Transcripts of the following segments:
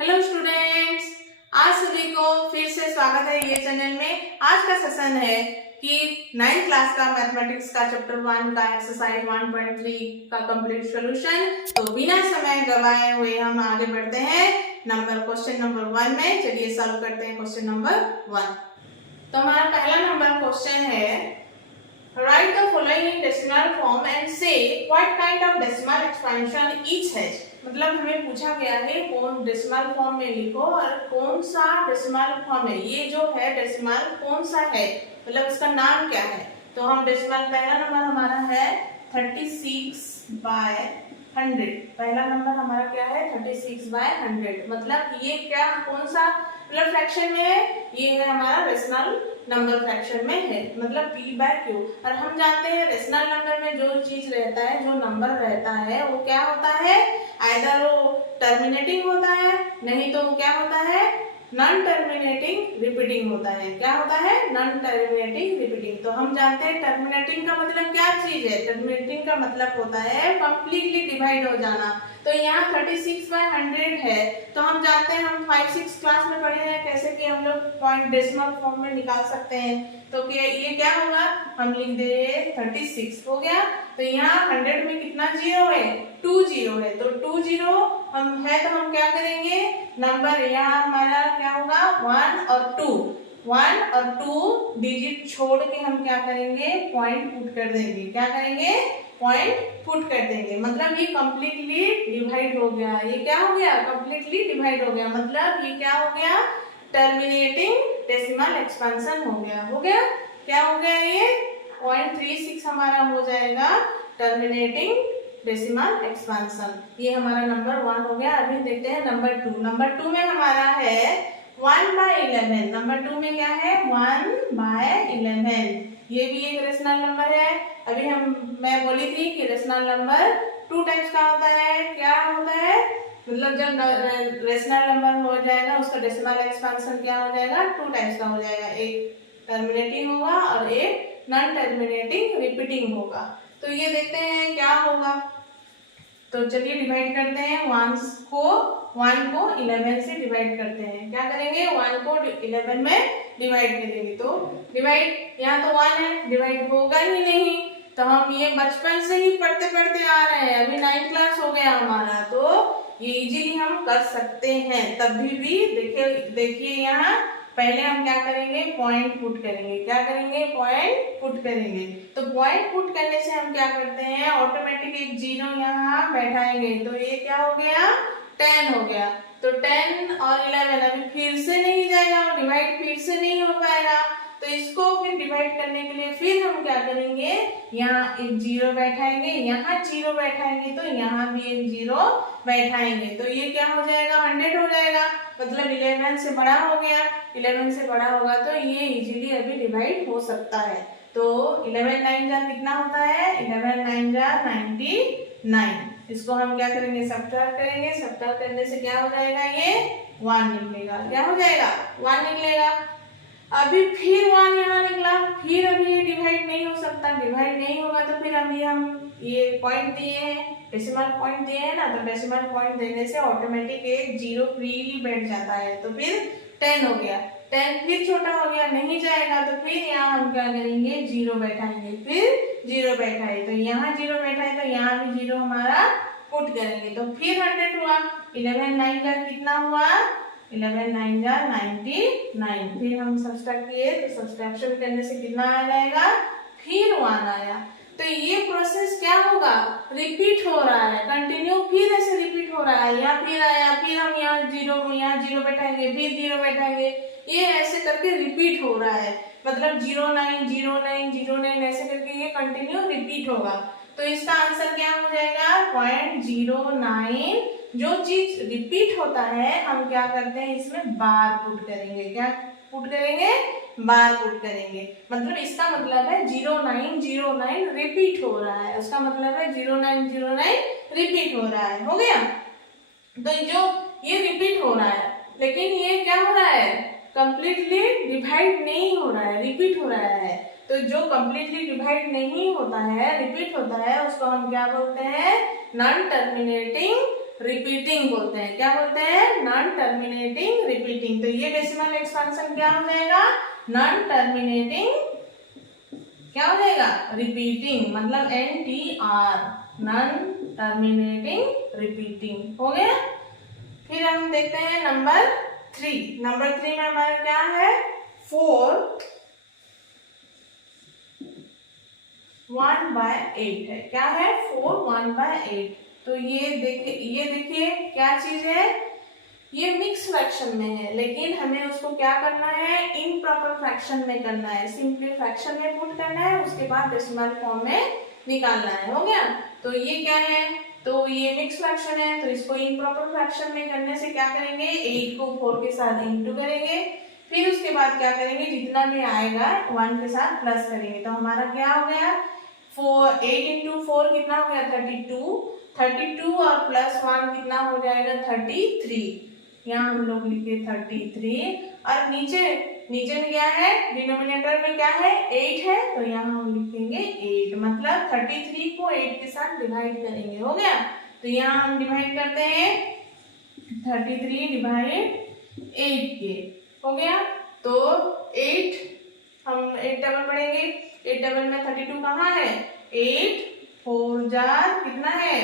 Hello students, आज सभी को फिर से स्वागत है ये चैनल में। आज का सेशन है कि 9th क्लास का मैथमेटिक्स का चैप्टर 1 का एक्सरसाइज 1.3 का कंप्लीट सॉल्यूशन। तो बिना समय गवाए हुए हम आगे बढ़ते हैं क्वेश्चन नंबर 1 में। चलिए सॉल्व करते हैं क्वेश्चन नंबर 1। तो हमारा पहला नंबर क्वेश्चन है, write the following in decimal form and say what kind of decimal expansion each has। मतलब हमें पूछा गया है कौन डेसिमल फॉर्म में लिखो और कौन सा डेसिमल फॉर्म है, ये जो है डेसिमल कौन सा है, मतलब इसका नाम क्या है। तो हम डेसिमल, पहला नंबर हमारा है 36/100। पहला नंबर हमारा क्या है 36/100। मतलब ये क्या कौन सा मतलब फ्रैक्शन में है, ये है हमारा रेशनल नंबर फ्रैक्शन में है, मतलब p/q। और हम जानते हैं रेशनल नंबर में जो चीज रहता है, जो नंबर रहता है वो क्या होता है, आइदर वो टर्मिनेटिंग होता है, नहीं तो क्या होता है, नॉन टर्मिनेटिंग रिपीटिंग होता है। क्या होता है, नॉन टर्मिनेटिंग रिपीटिंग। तो हम जानते हैं टर्मिनेटिंग का मतलब क्या चीज है, टर्मिनेटिंग का मतलब होता है कंप्लीटली डिवाइड हो जाना। तो यहाँ 36/100 है, तो हम जानते हैं, हम 5-6 क्लास में पढ़े हैं कैसे कि हम लोग पॉइंट डेसिमल फॉर्म में निकाल सकते हैं। तो ये क्या होगा, हम लिख दे 36 हो गया। तो यहाँ 100 में कितना जीरो है, 2 जीरो है। तो 2 जीरो हम है, तो हम क्या करेंगे, नंबर यहाँ हमारा क्या होगा 1 और 2 डिजिट छोड़ के हम क्या करेंगे, पॉइंट पुट कर देंगे। क्या करेंगे, पॉइंट पुट कर देंगे। मतलब ये कंप्लीटली डिवाइड हो गया। ये क्या हो गया, कंप्लीटली डिवाइड हो गया। मतलब ये क्या हो गया, टर्मिनेटिंग डेसिमल एक्सपेंशन हो गया। क्या हो गया, ये 0.36 हमारा हो जाएगा टर्मिनेटिंग डेसिमल एक्सपेंशन। ये हमारा नंबर 1 हो गया। अभी देखते हैं नंबर 2। नंबर 2 में हमारा है 1/11। नंबर 2 में क्या है, 1/11। ये भी एक रेशनल नंबर है। अभी मैं बोली थी कि रेशनल नंबर 2 टाइप्स का होता है। क्या होता है, मतलब जब रेशनल नंबर हो जाएगा उसका डेसिमल एक्सपेंशन क्या हो जाएगा, 2 टाइप्स का हो जाएगा। एक टर्मिनेटिंग होगा और एक नॉन टर्मिनेटिंग रिपीटिंग होगा। तो ये देखते हैं क्या होगा। तो चलिए डिवाइड करते हैं, 1 को 11 से डिवाइड करते हैं। क्या करेंगे, 1 को 11 में डिवाइड करेंगे। तो डिवाइड, यहाँ तो 1 है, डिवाइड होगा ही नहीं। तो हम ये बचपन से ही पढ़ते पढ़ते आ रहे हैं, अभी 9th क्लास हो गया हमारा, तो ये इजीली हम कर सकते हैं। तभी भी देखिए यहाँ पहले हम क्या करेंगे, पॉइंट पुट करेंगे। क्या करेंगे, पॉइंट पुट करेंगे। तो पॉइंट पुट करने से हम क्या करते हैं, ऑटोमेटिक एक जीरो यहाँ बैठाएंगे। तो ये क्या हो गया, 10 हो गया। तो 10 और 11 अभी फिर से नहीं जाएगा, डिवाइड फिर से नहीं हो पाएगा। तो इसको फिर डिवाइड करने के लिए फिर हम क्या करेंगे, यहाँ एक जीरो बैठाएंगे, यहाँ जीरो बैठाएंगे, तो यहाँ भी एक जीरो बैठाएंगे। तो ये क्या हो जाएगा, 100 हो जाएगा। मतलब 11 से बड़ा हो गया। 11 से बड़ा होगा तो ये इजीली अभी डिवाइड हो सकता है। तो 11 9 जा कितना होता है, 11 9 जा 99। इसको हम क्या करेंगे, सब्ट्रैक्ट करेंगे। सब्ट्रैक्ट करने से क्या हो जाएगा, ये 1 निकलेगा। क्या हो जाएगा, 1 निकलेगा। अभी फिर 1 यहाँ निकला, फिर अभी ये डिवाइड नहीं हो सकता। डिवाइड नहीं होगा तो फिर अभी हम ये पॉइंट दिए हैं, डेसिमल पॉइंट दिए हैं ना, तो डेसिमल पॉइंट देने से ऑटोमेटिक एक जीरो फ्रीली बैठ जाता है। तो फिर 10 हो गया। 10 फिर छोटा हो गया, नहीं जाएगा। तो फिर यहाँ हम क्या करेंगे, जीरो बैठाएंगे। फिर जीरो बैठाए तो यहाँ जीरो बैठाए, तो यहाँ भी जीरो हमारा पुट करेंगे। तो फिर 100 हुआ। 11 9 का कितना हुआ, 11 9 जा 99। फिर हम सब्ट्रैक्ट किए तो सब्ट्रैक्शन करने से कितना आ जाएगा, फिर 1 आया। तो ये प्रोसेस क्या होगा, रिपीट हो रहा है, कंटिन्यू फिर ऐसे रिपीट हो रहा है। यहाँ फिर आया, फिर हम यहाँ जीरो बैठाएंगे, फिर जीरो बैठाएंगे। ये ऐसे करके रिपीट हो रहा है। मतलब 09 09 09 ऐसे करके ये कंटिन्यू रिपीट होगा। तो इसका आंसर क्या हो जाएगा, 0.09। जो चीज रिपीट होता है हम क्या करते हैं, इसमें बार पुट करेंगे। क्या पुट करेंगे, बार पुट करेंगे। मतलब इसका मतलब है 0909 रिपीट हो रहा है। उसका मतलब है 0909 रिपीट हो रहा है। हो गया। तो जो ये रिपीट हो रहा है, लेकिन ये क्या हो रहा है, कंप्लीटली डिवाइड नहीं हो रहा है, रिपीट हो रहा है। तो जो कंप्लीटली डिवाइड नहीं होता है, रिपीट होता है, उसको हम क्या बोलते हैं, नॉन टर्मिनेटिंग रिपीटिंग बोलते हैं। क्या बोलते हैं? Non terminating repeating. तो ये डेसिमल एक्सपेंशन क्या हो जाएगा? नॉन टर्मिनेटिंग, क्या हो जाएगा? रिपीटिंग, मतलब NTR, नॉन टर्मिनेटिंग रिपीटिंग। हो गया। फिर हम देखते हैं नंबर 3। नंबर 3 में हमारा क्या है? 4 1/8 है। क्या है? 4 1/8। तो ये देखिए क्या चीज है? ये मिक्स फ्रैक्शन में है, लेकिन हमें उसको क्या करना है? इम्प्रॉपर फ्रैक्शन में करना है। सिंपली फ्रैक्शन में पुट करना है, उसके बाद डेसिमल फॉर्म में निकालना है। हो गया। तो ये क्या है? तो ये मिक्स फ्रैक्शन है, तो इसको इम्प्रॉपर फ्रैक्शन में करने से क्या करेंगे? 8 को 4 के साथ इंटू करेंगे, फिर उसके बाद क्या करेंगे? जितना भी आएगा 1 के साथ प्लस करेंगे। तो हमारा क्या हो गया? 8 इंटू 4 कितना हो गया? 32। 32 और प्लस 1 कितना हो जाएगा? 33। यहाँ हम लोग लिखे 33, और नीचे में क्या है? डिनोमिनेटर में क्या है? 8 है, तो यहाँ हम लिखेंगे 8। मतलब 33 को 8 के साथ डिवाइड करेंगे। हो गया। तो यहाँ हम डिवाइड करते हैं 33 डिवाइड 8 के। हो गया। तो 8 हम 8 डबल पढ़ेंगे। 8 डबल में 32 कहाँ है? 8 4 जार कितना है?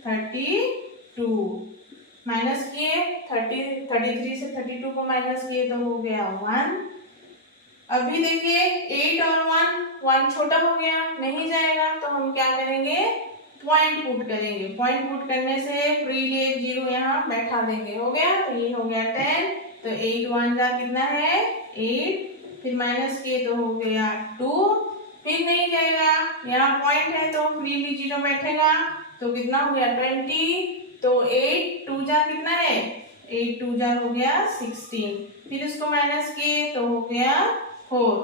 32। माइनस किए 33 से 32 को माइनस किए तो हो गया 1। अभी देखिए 8 और 1 छोटा हो गया, नहीं जाएगा, तो हम क्या करेंगे? पॉइंट पुट करेंगे। पॉइंट पुट करने से फ्रीली एक 0 यहाँ बैठा देंगे। हो गया। तो ये हो गया 10। तो 8 1 जा कितना है? 8। फिर माइनस किए तो हो गया 2। फिर नहीं जाएगा, यहाँ पॉइंट है तो फ्रीली 0 बैठेगा, तो कितना हो गया? 20। तो 8 2 जा कितना है? 8 2 जा हो गया 16। फिर इसको माइनस किए तो हो गया 4।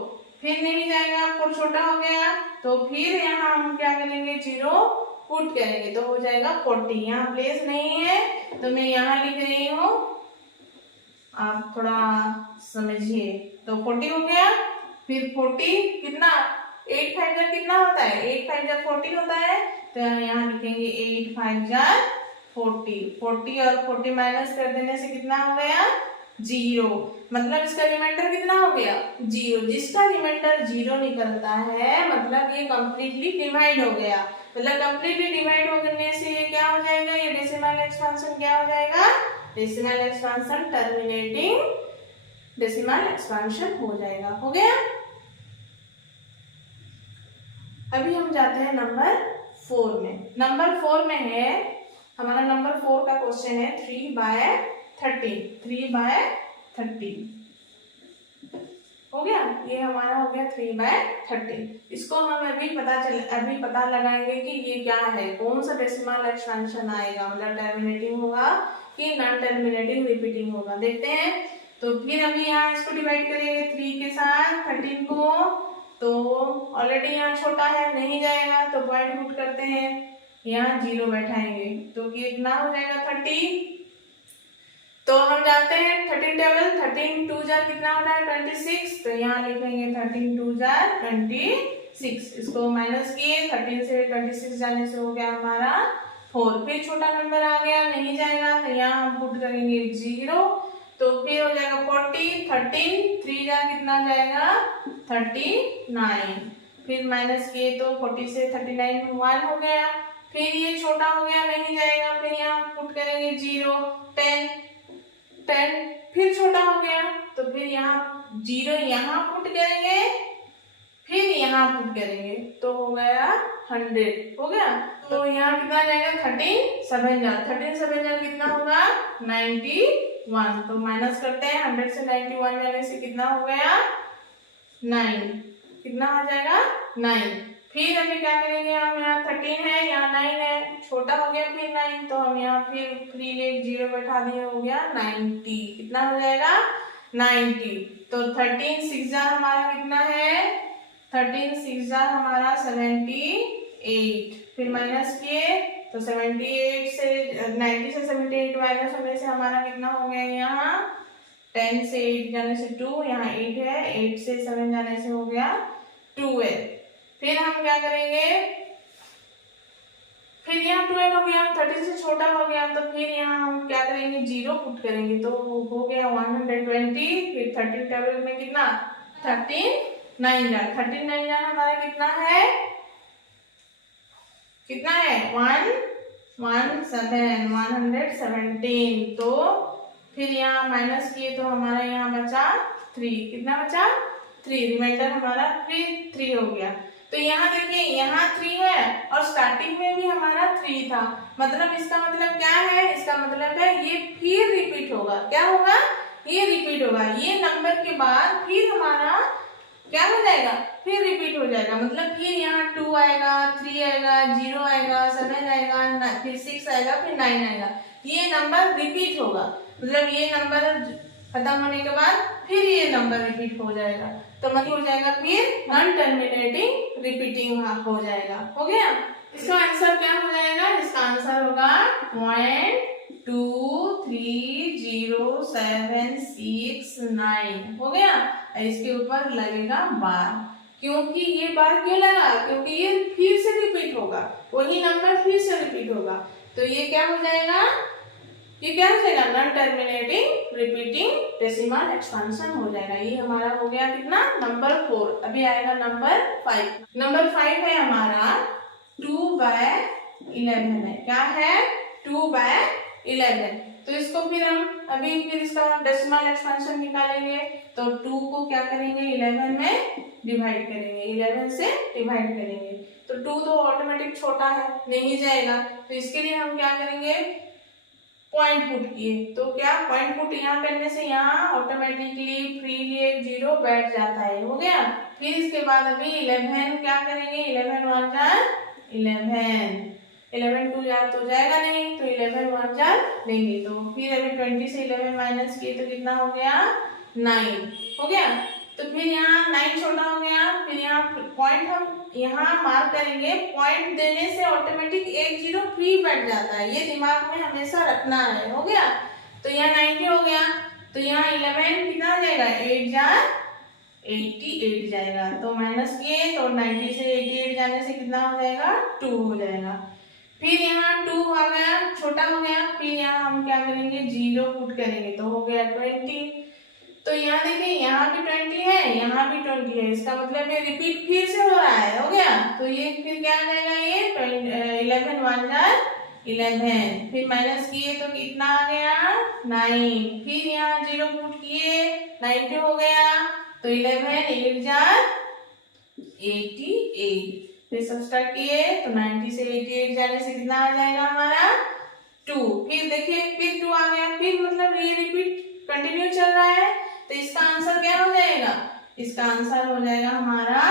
फिर नहीं जाएगा, 4 छोटा हो गया, तो फिर यहाँ हम क्या करेंगे? 0 पुट करेंगे, तो हो जाएगा 40। यहाँ प्लेस नहीं है तो मैं यहाँ लिख रही हूँ, आप थोड़ा समझिए। तो 40 हो गया। फिर 40 कितना? 8 5 जा कितना होता है? 8 5 जा 40 होता है, तो यहाँ लिखेंगे 8 5 जा 40। 40 और 40 माइनस कर देने से कितना हो गया? 0। मतलब इसका रिमाइंडर कितना हो गया? 0। जिसका रिमाइंडर 0 निकलता है मतलब ये कंप्लीटली डिवाइड हो गया। मतलब कंप्लीटली डिवाइड होने से ये क्या हो जाएगा? ये डेसिमल एक्सपेंशन क्या हो जाएगा? Decimal expansion terminating decimal expansion हो जाएगा। हो गया। अभी हम जाते हैं नंबर 4 में। नंबर 4 में है हमारा, नंबर 4 का क्वेश्चन है 3/13। 3/13 हो गया। ये हमारा हो गया 3/13। इसको हम अभी पता लगाएंगे कि ये क्या है, कौन सा डेसिमल एक्सपेंशन आएगा, मतलब टर्मिनेटिंग होगा कि नॉन टर्मिनेटिंग रिपीटिंग होगा। देखते हैं। तो फिर अभी यहाँ इसको डिवाइड करेंगे 3 के साथ 13 को, तो ऑलरेडी यहाँ छोटा है, नहीं जाएगा, तो पॉइंट पुट करते हैं, यहाँ 0 बैठाएंगे, तो कितना हो जाएगा? 30। तो हम जानते हैं 13 टेबल, 13 2 जा कितना होता है? 26। तो यहाँ लिखेंगे 13 2 जा 26। इसको माइनस किए, 13 से 26 जाने से हो गया हमारा 4। फिर छोटा नंबर आ गया, नहीं जाएगा, तो यहाँ हम पुट करेंगे 0। तो फिर हो जाएगा 40। 13 3 जा कितना जाएगा? 39। फिर माइनस किए तो 40 से 39 1 हो गया। फिर ये छोटा हो गया, नहीं जाएगा, फिर यहाँ पुट करेंगे 0। 10 फिर छोटा हो गया, तो फिर यहाँ 0 यहाँ पुट करेंगे, फिर यहाँ पुट करेंगे, तो हो गया 100। हो गया। तो यहाँ कितना जाएगा? 13 7 जा, 13 7 जा कितना होगा? 91। तो माइनस करते हैं, 100 से 91 जाने से कितना हो गया? 9। कितना आ जाएगा? 9। फिर अभी क्या करेंगे? हम यहाँ 13 है, यहाँ 9 है, छोटा हो गया फिर 9, तो हम यहाँ फिर फ्री ले 0 बैठा दिए, हो गया 90। कितना हो जाएगा? 90। तो 13 6 जा हमारा कितना है? 13 6 जा हमारा 78। फिर माइनस किए तो 78 से 90 से 78 माइनस होने से हमारा कितना हो गया? यहाँ 10 से 8 जाने से 2, यहाँ 8 है, 8 से 7 जाने से हो गया 12। फिर हम क्या करेंगे? फिर यहाँ 12 हो गया, 13 से छोटा हो गया, तो फिर यहाँ हम क्या करेंगे, 0 पुट करेंगे, तो हो गया 120, फिर 13 टेबल में कितना 13 9 जा, 13 9 जा हमारा कितना है, कितना है 117, तो फिर यहाँ माइनस किए तो हमारा यहाँ बचा 3, कितना बचा 3, रिमाइंडर हमारा फिर 3 हो गया। तो यहाँ देखिए यहाँ 3 है और स्टार्टिंग में भी हमारा 3 था, मतलब इसका मतलब क्या है, इसका मतलब है ये फिर रिपीट होगा, क्या होगा, ये रिपीट होगा, ये नंबर के बाद फिर हमारा क्या हो जाएगा, फिर रिपीट हो जाएगा, मतलब फिर यहाँ 2 आएगा, 3 आएगा, 0 आएगा, 7 आएगा, फिर 6 आएगा, फिर 9 आएगा, ये नंबर रिपीट होगा, मतलब ये नंबर खत्म होने के बाद फिर ये नंबर रिपीट हो जाएगा, तो मतलब हो जाएगा फिर नॉन टर्मिनेटिंग रिपीटिंग हो जाएगा। हो गया, इसका आंसर क्या हो जाएगा, इसका आंसर होगा 1 2 3 0 7 6 9 हो गया। इसके ऊपर लगेगा बार, क्योंकि ये बार क्यों लगा, क्योंकि ये फिर से रिपीट होगा, वही नंबर फिर से रिपीट होगा, तो ये क्या हो जाएगा, ये क्या हो जाएगा, non terminating repeating decimal expansion हो जाएगा। ये हमारा हो गया कितना, नंबर 4। अभी आएगा नंबर 5। नंबर 5 है हमारा 2/11 है, क्या है 2/11, तो इसको फिर हम अभी फिर इसका डेसिमल एक्सपेंशन निकालेंगे, तो 2 को क्या करेंगे 11 में डिवाइड करेंगे, 11 से डिवाइड करेंगे, तो 2 तो ऑटोमेटिक छोटा है, नहीं जाएगा, तो इसके लिए हम क्या करेंगे, पॉइंट पुट किए, तो क्या पॉइंट पुट यहाँ करने से यहाँ ऑटोमेटिकली फ्रीली एक 0 बैठ जाता है, हो गया। फिर इसके बाद अभी 11 क्या करेंगे, 11 1 जा 11, 11 2 जा तो जाएगा नहीं, तो 11 1 जा लेंगे, तो फिर अभी 20 से 11 माइनस किए तो कितना हो गया 9 हो गया, तो फिर यहाँ 9 छोटा हो गया, फिर यहाँ पॉइंट हम यहाँ मार्क करेंगे, पॉइंट देने से ऑटोमेटिक एक 0 फ्री बैठ जाता है, ये दिमाग में हमेशा रखना है, हो गया। तो यहाँ 90 हो गया, तो यहाँ 11 कितना हो जाएगा, 8 जा 88 जाएगा, तो माइनस किए तो 90 से 88 जाने से कितना हो जाएगा 2 हो जाएगा, फिर यहाँ 2 आ गया, छोटा हो गया, फिर यहाँ हम क्या करेंगे 0 पुट करेंगे, तो हो गया 20, तो यहाँ देखिए यहाँ भी 20 है, यहाँ भी 20 है, इसका मतलब ये रिपीट फिर से हो रहा है, हो गया, तो ये फिर क्या आ जाएगा, ये 11 1 जा 11, फिर माइनस किए तो कितना आ गया 9, फिर यहाँ 0 पुट किए 90 हो गया, तो 11 8 जा 88, फिर सब्ट्रैक्ट किए तो 90 से 88 जाने से कितना आ जाएगा हमारा 2, फिर देखिए फिर 2 आ गया, फिर मतलब ये रिपीट कंटिन्यू चल रहा है, तो इसका आंसर क्या हो जाएगा, इसका आंसर हो जाएगा हमारा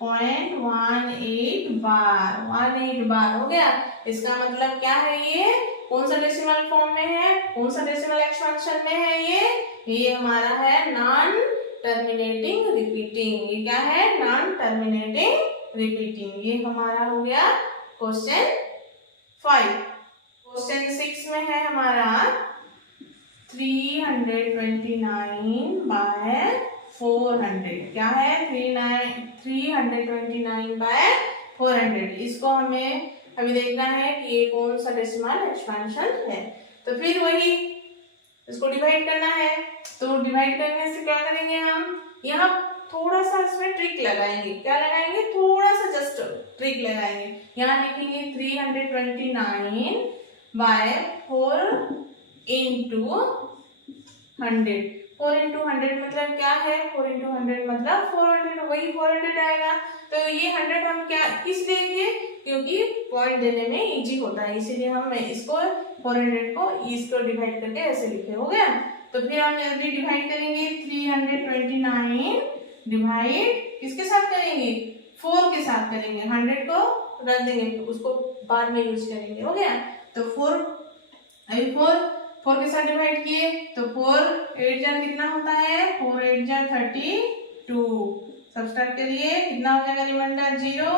0.18 बार हो गया। इसका मतलब क्या है, ये कौन सा डेसिमल फॉर्म में है, कौन सा डेसिमल एक्सपेंशन में है, ये हमारा है नॉन टर्मिनेटिंग रिपीटिंग, ये क्या है नॉन टर्मिनेटिंग रिपीटिंग, ये हमारा हो गया क्वेश्चन 5। क्वेश्चन 6 में है हमारा 329/400, क्या है 329/400, इसको हमें अभी देखना है कि ये कौन सा डेसिमल एक्सपेंशन है, तो फिर वही इसको डिवाइड करना है, तो डिवाइड करने से क्या करेंगे हम, यहाँ थोड़ा सा इसमें ट्रिक लगाएंगे, क्या लगाएंगे, थोड़ा सा जस्ट ट्रिक लगाएंगे, यहाँ लिखेंगे 329/4 into 100, 4 into 100 मतलब क्या है, 4 into 100 मतलब 400, वही 400 आएगा, तो ये 100 हम क्या किस देंगे, क्योंकि पॉइंट देने में इजी होता है, इसीलिए हम इसको 400 को इसको डिवाइड करके ऐसे लिखे, हो गया। तो फिर हम जल्दी डिवाइड करेंगे, 329 डिवाइड किसके साथ करेंगे, 4 के साथ करेंगे, 100 को रख देंगे, उसको बाद में यूज करेंगे, हो गया। तो 4 अभी 4 के साथ डिवाइड किए तो 4 8 जा कितना होता है, 4 8 जा 32, सब्ट्रैक्ट करिए कितना हो जाएगा रिमाइंडर 0,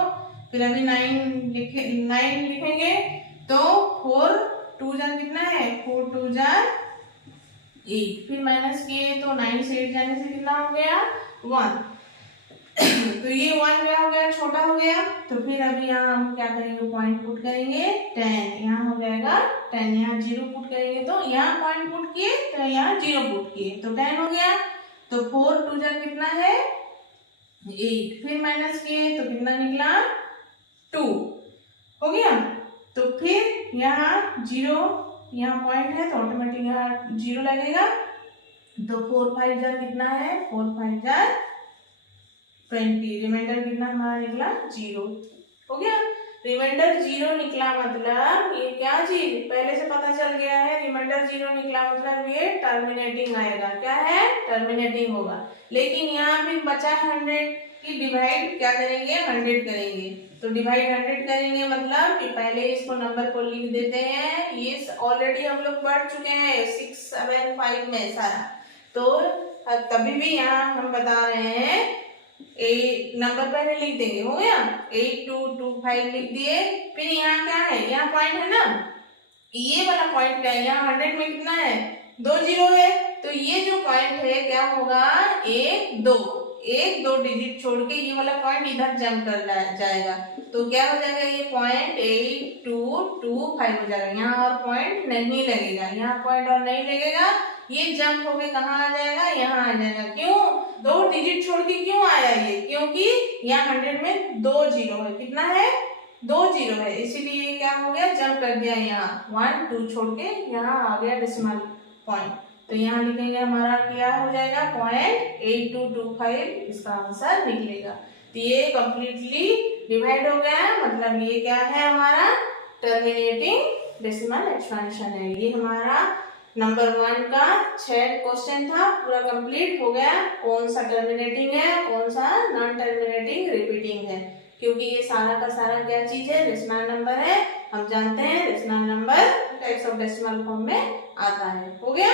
फिर अभी 9 लिखेंगे, तो 4 2 जा कितना है, 4 2 जा 8, फिर माइनस किए तो 9 से 8 जाने से कितना हो गया 1, तो ये 1 क्या हो गया, छोटा हो गया। तो फिर अभी यहाँ हम क्या करेंगे, पॉइंट पुट करेंगे 10, यहाँ हो जाएगा 10, यहाँ 0 पुट करेंगे तो यहाँ पॉइंट पुट किए तो यहाँ 0 पुट किए तो 10 हो गया। तो 4 2 जा कितना है 8, फिर माइनस किए तो कितना निकला 2 हो गया। तो फिर यहाँ 0, यहाँ पॉइंट है तो ऑटोमेटिक यहाँ 0 लगेगा। तो 4 5 जा कितना है, 4 5 जा 20, रिमाइंडर कितना हमारा निकला 0 हो गया। रिमाइंडर 0 निकला मतलब ये क्या चीज पहले से पता चल गया है, रिमाइंडर 0 निकला मतलब ये टर्मिनेटिंग आएगा। क्या है, टर्मिनेटिंग होगा। लेकिन यहाँ भी बचा 100 की डिवाइड क्या करेंगे, 100 करेंगे। तो डिवाइड 100 करेंगे मतलब कि पहले इसको नंबर को लिख देते हैं। ये ऑलरेडी हम लोग पढ़ चुके हैं 6 7 5 में सारा। तो तभी भी यहाँ हम बता रहे हैं नंबर पहले लिख देंगे, हो गया 8 2 2 5 लिख दिए। फिर यहाँ क्या है, यहाँ पॉइंट है ना, ये वाला पॉइंट क्या है, यहाँ 100 में कितना है 2 0 है। तो ये जो पॉइंट है क्या होगा, 1 2 डिजिट छोड़ के ये वाला पॉइंट इधर जंप कर जाएगा। तो क्या हो जाएगा, ये पॉइंट 8 2 2 5 हो जाएगा। यहाँ और पॉइंट नहीं लगेगा, यहाँ पॉइंट और नहीं लगेगा, ये जंप होके कहाँ आ जाएगा, यहाँ आ जाएगा। क्यों, 2 डिजिट छोड़ के क्यों आया ये, क्योंकि यहाँ 100 में 2 0 है, कितना है 2 0 है, इसीलिए क्या हो गया जंप कर दिया, यहाँ 1 2 छोड़ के यहाँ आ गया डेसिमल पॉइंट। तो यहाँ लिखेंगे हमारा क्या हो जाएगा, 0.8225 इसका आंसर निकलेगा। तो ये कंप्लीटली डिवाइड हो गया, मतलब ये क्या है हमारा टर्मिनेटिंग डेसिमल एक्सपेंशन है। ये हमारा नंबर 1 का 6 क्वेश्चन था, पूरा कंप्लीट हो गया। कौन सा टर्मिनेटिंग है, कौन सा नॉन टर्मिनेटिंग रिपीटिंग है, क्योंकि ये सारा का सारा क्या चीज है, रेशनल नंबर है। हम जानते हैं rational number types of decimal form में आता है। हो गया,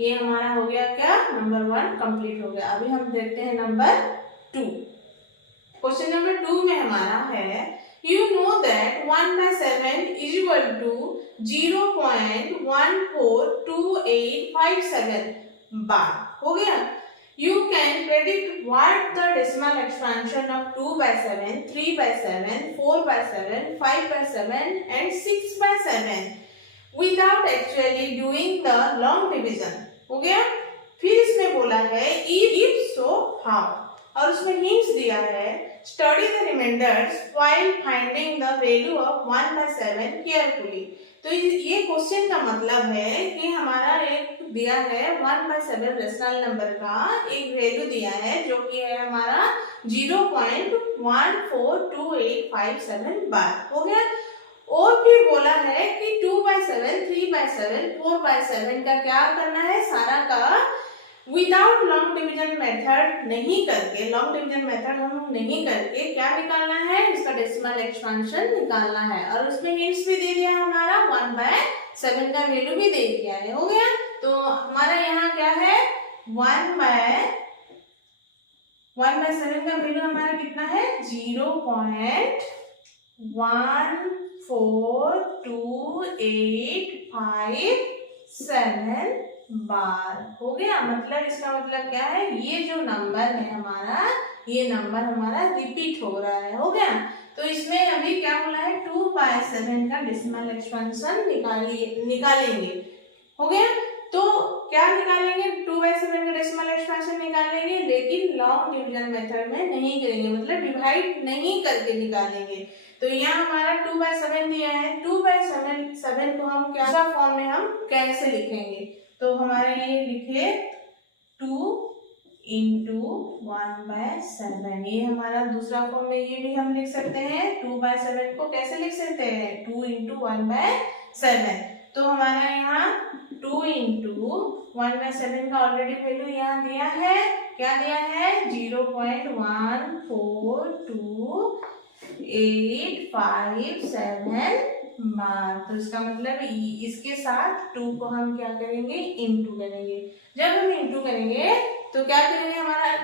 ये हमारा हो गया क्या, नंबर 1 कंप्लीट हो गया। अभी हम देखते हैं नंबर 2। क्वेश्चन नंबर 2 में हमारा है, you know that 1/7 is equal to 0.142857 bar। हो गया। You can predict what the decimal expansion of 2/7, 3/7, 4/7, 5/7 and 6/7 without actually doing the long division। हो गया। फिर इसमें बोला है if so how, और उसमें हिंट्स दिया है study the reminders while finding the value of 1/7 carefully. तो ये क्वेश्चन का मतलब है कि हमारा एक दिया है 1/7 रेशनल नंबर का एक वैल्यू दिया है जो कि है हमारा 0.142857 बार। हो गया। और फिर बोला है कि 2/7, 3/7, 4/7 का क्या करना है, सारा का विदाउट लॉन्ग डिवीजन मेथड नहीं करके, लॉन्ग डिवीजन मेथड हम नहीं करके क्या निकालना है, इसका डेसिमल एक्सपेंशन निकालना है। और उसमें हिंट्स भी दे दिया हमारा, 1/7 का वैल्यू भी दे दिया है। हो गया। तो हमारा यहाँ क्या है, 1/7 का वैल्यू हमारा कितना है, 0.142857 बार। हो गया। मतलब इसका मतलब क्या है, ये जो नंबर है हमारा, ये नंबर हमारा रिपीट हो रहा है। हो गया। तो इसमें अभी क्या बोला है, 2/7 का डेसिमल एक्सपेंशन निकालेंगे। हो गया। तो क्या निकालेंगे, 2/7 का डेसिमल एक्सपेंशन निकालेंगे, लेकिन लॉन्ग डिवीजन मेथड में नहीं करेंगे, मतलब डिवाइड नहीं करके निकालेंगे। तो यहाँ हमारा 2/7 दिया है, 2/7 को हम क्या फॉर्म में हम कैसे लिखेंगे, तो हमारे ये लिखे 2 × 1/7, ये हमारा दूसरा फॉर्म में ये भी हम लिख सकते हैं। 2/7 को कैसे लिख सकते हैं, 2 × 1/7। तो हमारा यहाँ 2 × 1/7 का ऑलरेडी वैल्यू यहाँ दिया है, क्या दिया है, 0.142857 बार। तो इसका मतलब इसके साथ 2 को हम क्या करेंगे, इंटू करेंगे। जब हम इंटू करेंगे तो क्या करेंगे, हमारा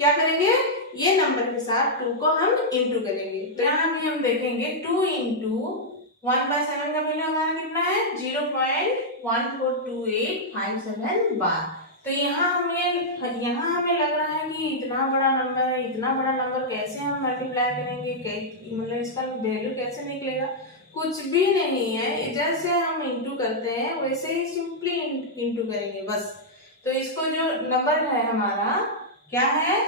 क्या करेंगे, ये नंबर के साथ 2 को हम इंटू करेंगे। तो यहाँ भी हम देखेंगे 2 × 1/7 का वैल्यू हमारा कितना है, 0.142857 बार। तो यहाँ हमें लग रहा है कि इतना बड़ा नंबर है, इतना बड़ा नंबर कैसे हम मल्टीप्लाई करेंगे, मतलब इसका वैल्यू कैसे निकलेगा। कुछ भी नहीं है, जैसे हम इंटू करते हैं वैसे ही सिंपली इंटू करेंगे बस। तो इसको जो नंबर है हमारा क्या है,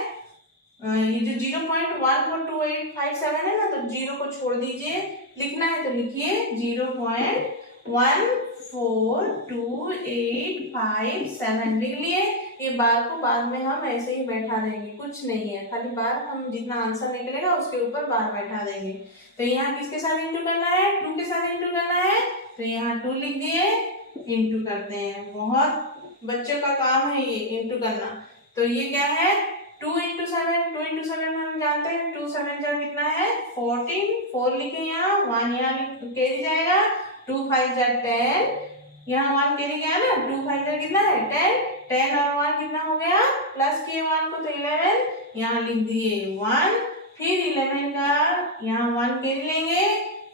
ये जो 0.142857 है ना, तो 0 को छोड़ दीजिए, लिखना है तो लिखिए 0.142857 लिख लिए। ये बार को बाद में हम ऐसे ही बैठा देंगे, कुछ नहीं है, खाली बार हम जितना आंसर निकलेगा उसके ऊपर बार बैठा देंगे। तो यहाँ किसके साथ इंटू करना है, 2 के साथ इंटू करना है, तो यहाँ 2 लिख दिए, इंटू करते हैं। बहुत बच्चों का काम है ये इंटू करना। तो ये क्या है 2 × 7, 2 × 7 हम जानते हैं 2 7 जा कितना है 14, 4 लिखे यहाँ, 1 यहाँ कैरी जाएगा, 2 5 जा 10, यहाँ 1 कैरी गया ना, 2 5 जा कितना है 10 और 1 कितना हो गया, प्लस किए 1 को तो 11, यहाँ लिख दिए 1, फिर 11 का यहाँ 1 कैरी लेंगे,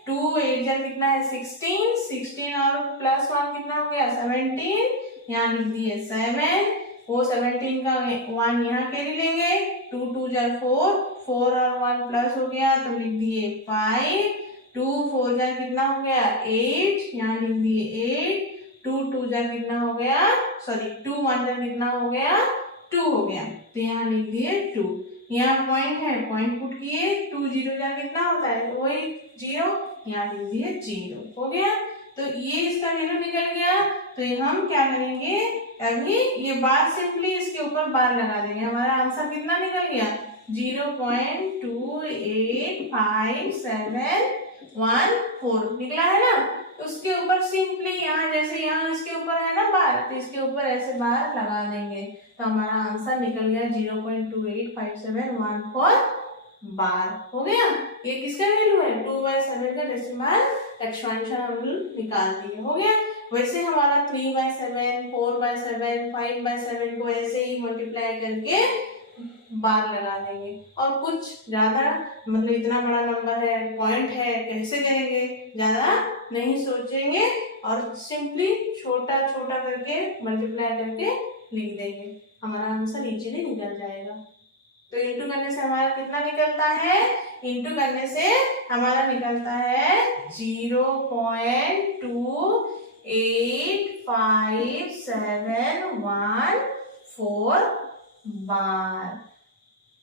2 8 जा कितना है 16 और प्लस 1 कितना हो गया 17, यहाँ लिख दिए 7, वो 17 का 1 यहाँ कैरी लेंगे, 2 2 जा 4 और 1 प्लस हो गया तो लिख दिए 5, 2 4 जा कितना हो गया 8, यहाँ लिख दिए 8, 2 2 जा कितना हो गया, सॉरी 2 1 जा कितना हो गया 2 हो गया, तो यहाँ लिख दिए 2। यहाँ पॉइंट है, पॉइंट पुट किए, 2 0 जा कितना होता है वही 0, यहाँ लिख दिए 0 हो गया। तो ये इसका वैल्यू निकल गया। तो हम क्या करेंगे, अभी ये बार सिंपली इसके ऊपर बार लगा देंगे, हमारा आंसर कितना निकल गया 0.285714 निकला है ना। उसके ऊपर सिंपली यहाँ जैसे यहाँ इसके ऊपर है ना बार, तो इसके ऊपर ऐसे बार लगा देंगे, तो हमारा आंसर निकल गया 0.285714 बार हो गया। ये किसका वैल्यू है 2/7 का डेसिमल एक्सपेंशन हम निकाल दिए, हो गया। वैसे हमारा 3/7, 4/7, 5/7 को ऐसे ही मल्टीप्लाई करके बार लगा देंगे। और कुछ ज्यादा मतलब इतना बड़ा नंबर है, पॉइंट है, कैसे करेंगे, ज्यादा नहीं सोचेंगे और सिंपली छोटा छोटा करके मल्टीप्लाई करके लिख देंगे, हमारा आंसर इजीली निकल जाएगा। तो इंटू करने से हमारा कितना निकलता है, इंटू करने से हमारा निकलता है 0.285714 बार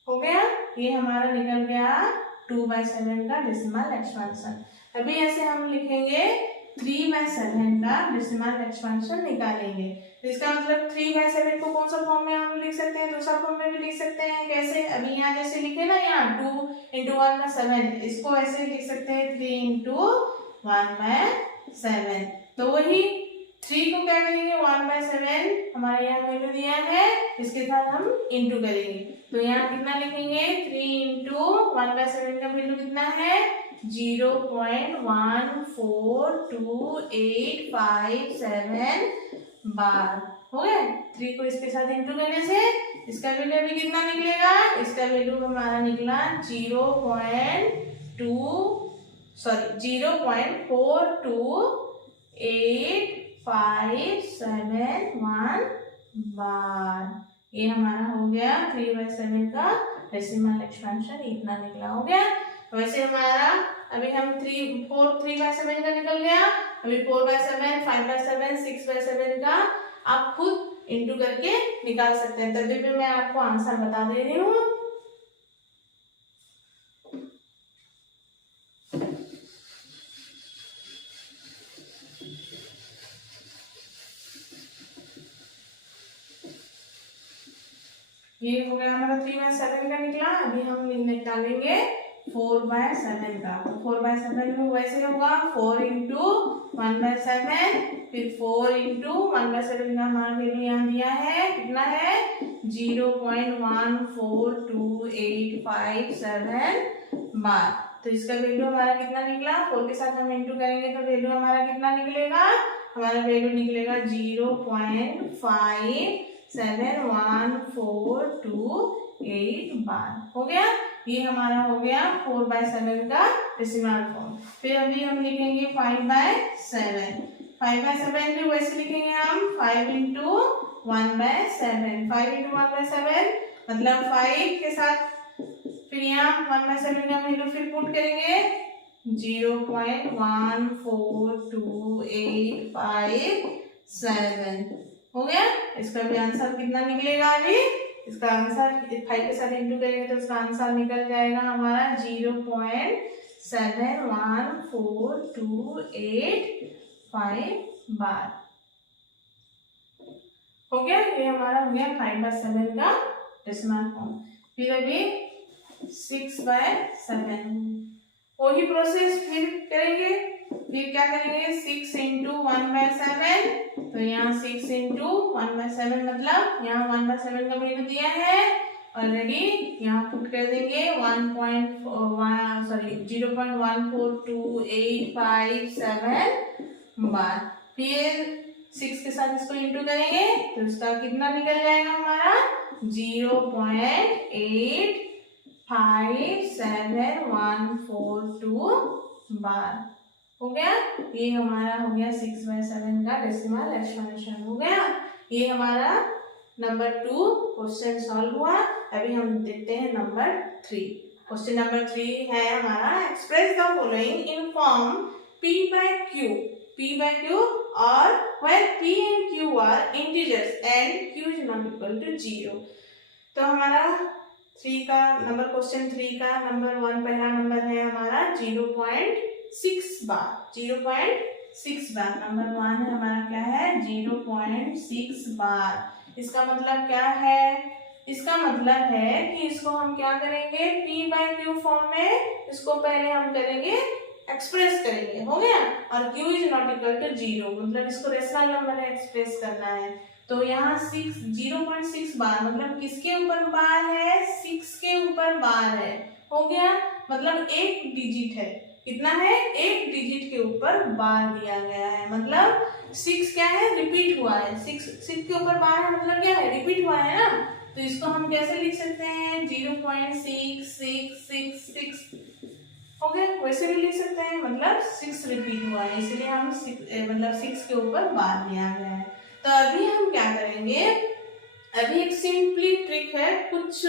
हो गया। ये हमारा निकल गया 2/7 का डेसिमल एक्सपेंशन। अभी ऐसे हम लिखेंगे 3/7 का डेसिमल एक्सपेंशन निकालेंगे। तो इसका मतलब 3/7 को कौन सा फॉर्म में हम लिख सकते हैं, दूसरा फॉर्म में भी लिख सकते हैं। कैसे, अभी यहाँ जैसे लिखे ना, यहाँ 2 × 1/7, इसको ऐसे लिख सकते हैं 3 × 1/7। तो वही 3 को क्या करेंगे 1/7, हमारे यहाँ वैल्यू दिया है, इसके साथ हम इंटू करेंगे। तो यहाँ कितना लिखेंगे 3 × 1/7 का वैल्यू कितना है 0.142857 बार हो गया। 3 को इसके साथ इंटू करने से इसका वैल्यू अभी कितना निकलेगा, इसका वैल्यू हमारा निकला 0.428571 बार। ये हमारा हो गया 3/7 का डेसिमल एक्सपेंशन, इतना निकला हो गया। वैसे हमारा अभी हम 3/7 का निकल गया, अभी 4/7, 5/7, 6/7 का आप खुद इंटू करके निकाल सकते हैं। तभी भी मैं आपको आंसर बता दे रही हूँ। ये हो गया हमारा 3/7 का निकला। अभी हम निकालेंगे 4/7 का। तो 4/7 में वैसे होगा 4 × 1/7, फिर 4 × 1/7 का हमारा वैल्यू यहाँ दिया है, कितना है 0.142857 बार। तो इसका वैल्यू हमारा कितना निकला, 4 के साथ हम इंटू करेंगे तो वैल्यू हमारा कितना निकलेगा, हमारा वैल्यू निकलेगा 0.571428 बार हो गया। ये हमारा हो गया 4/7 का डेसिमल फॉर्म। फिर अभी हम लिखेंगे 5/7। 5/7 भी वैसे लिखेंगे हम 5 × 1/7, 5 इंटू 1/7 मतलब 5 के साथ फिर यहाँ 1/7 का वैल्यू फिर पुट करेंगे 0.142857 हो गया। इसका भी आंसर कितना निकलेगा अभी, इसका आंसर 5 के साथ इंटू करेंगे तो इसका आंसर निकल जाएगा हमारा 0.714285 बार। हो गया, ये हमारा हो गया 5/7 का डेसिमल फॉर्म। फिर अभी 6/7 वही प्रोसेस फिर करेंगे। फिर क्या करेंगे 6 इंटू 1/7 तो यहाँ 6 इंटू 1/7 मतलब यहाँ 1/7 का वैल्यू दिया है ऑलरेडी, यहाँ पुट कर देंगे 0.142857 बार। फिर 6 के साथ इसको इंटू करेंगे तो इसका कितना निकल जाएगा हमारा 0.857142 बार। हो गया, ये हमारा हो गया 6/7 का डेसिमल एक्सपेंशन हो गया। ये हमारा नंबर 2 क्वेश्चन सॉल्व हुआ। अभी हम देखते हैं नंबर 3। क्वेश्चन नंबर 3 है हमारा express the following in form P by Q or where P and Q are integers and Q is not equal to 0। तो हमारा 3 का नंबर क्वेश्चन 3 का नंबर 1 पहला नंबर है हमारा 0.6 बार। 0.6 बार नंबर 1 है हमारा क्या है 0.6 बार। इसका मतलब क्या है, इसका मतलब है कि इसको हम क्या करेंगे P by Q फॉर्म में इसको पहले हम करेंगे एक्सप्रेस करेंगे। हो गया, और Q is not equal to 0 मतलब इसको रेशनल नंबर में एक्सप्रेस करना है। तो यहाँ 0.6 बार मतलब किसके ऊपर बार है 6 के ऊपर बार है। हो गया, मतलब एक डिजिट है, कितना है एक डिजिट के ऊपर बार दिया गया है, मतलब 6 क्या है रिपीट हुआ है। 6 के ऊपर बार है मतलब क्या है रिपीट हुआ है ना। तो इसको हम कैसे लिख सकते हैं 0.6666 हो गया, वैसे भी लिख सकते हैं मतलब 6 रिपीट हुआ है इसलिए हम मतलब 6 के ऊपर बार दिया गया है। तो अभी हम क्या करेंगे, अभी एक सिंपली ट्रिक है, कुछ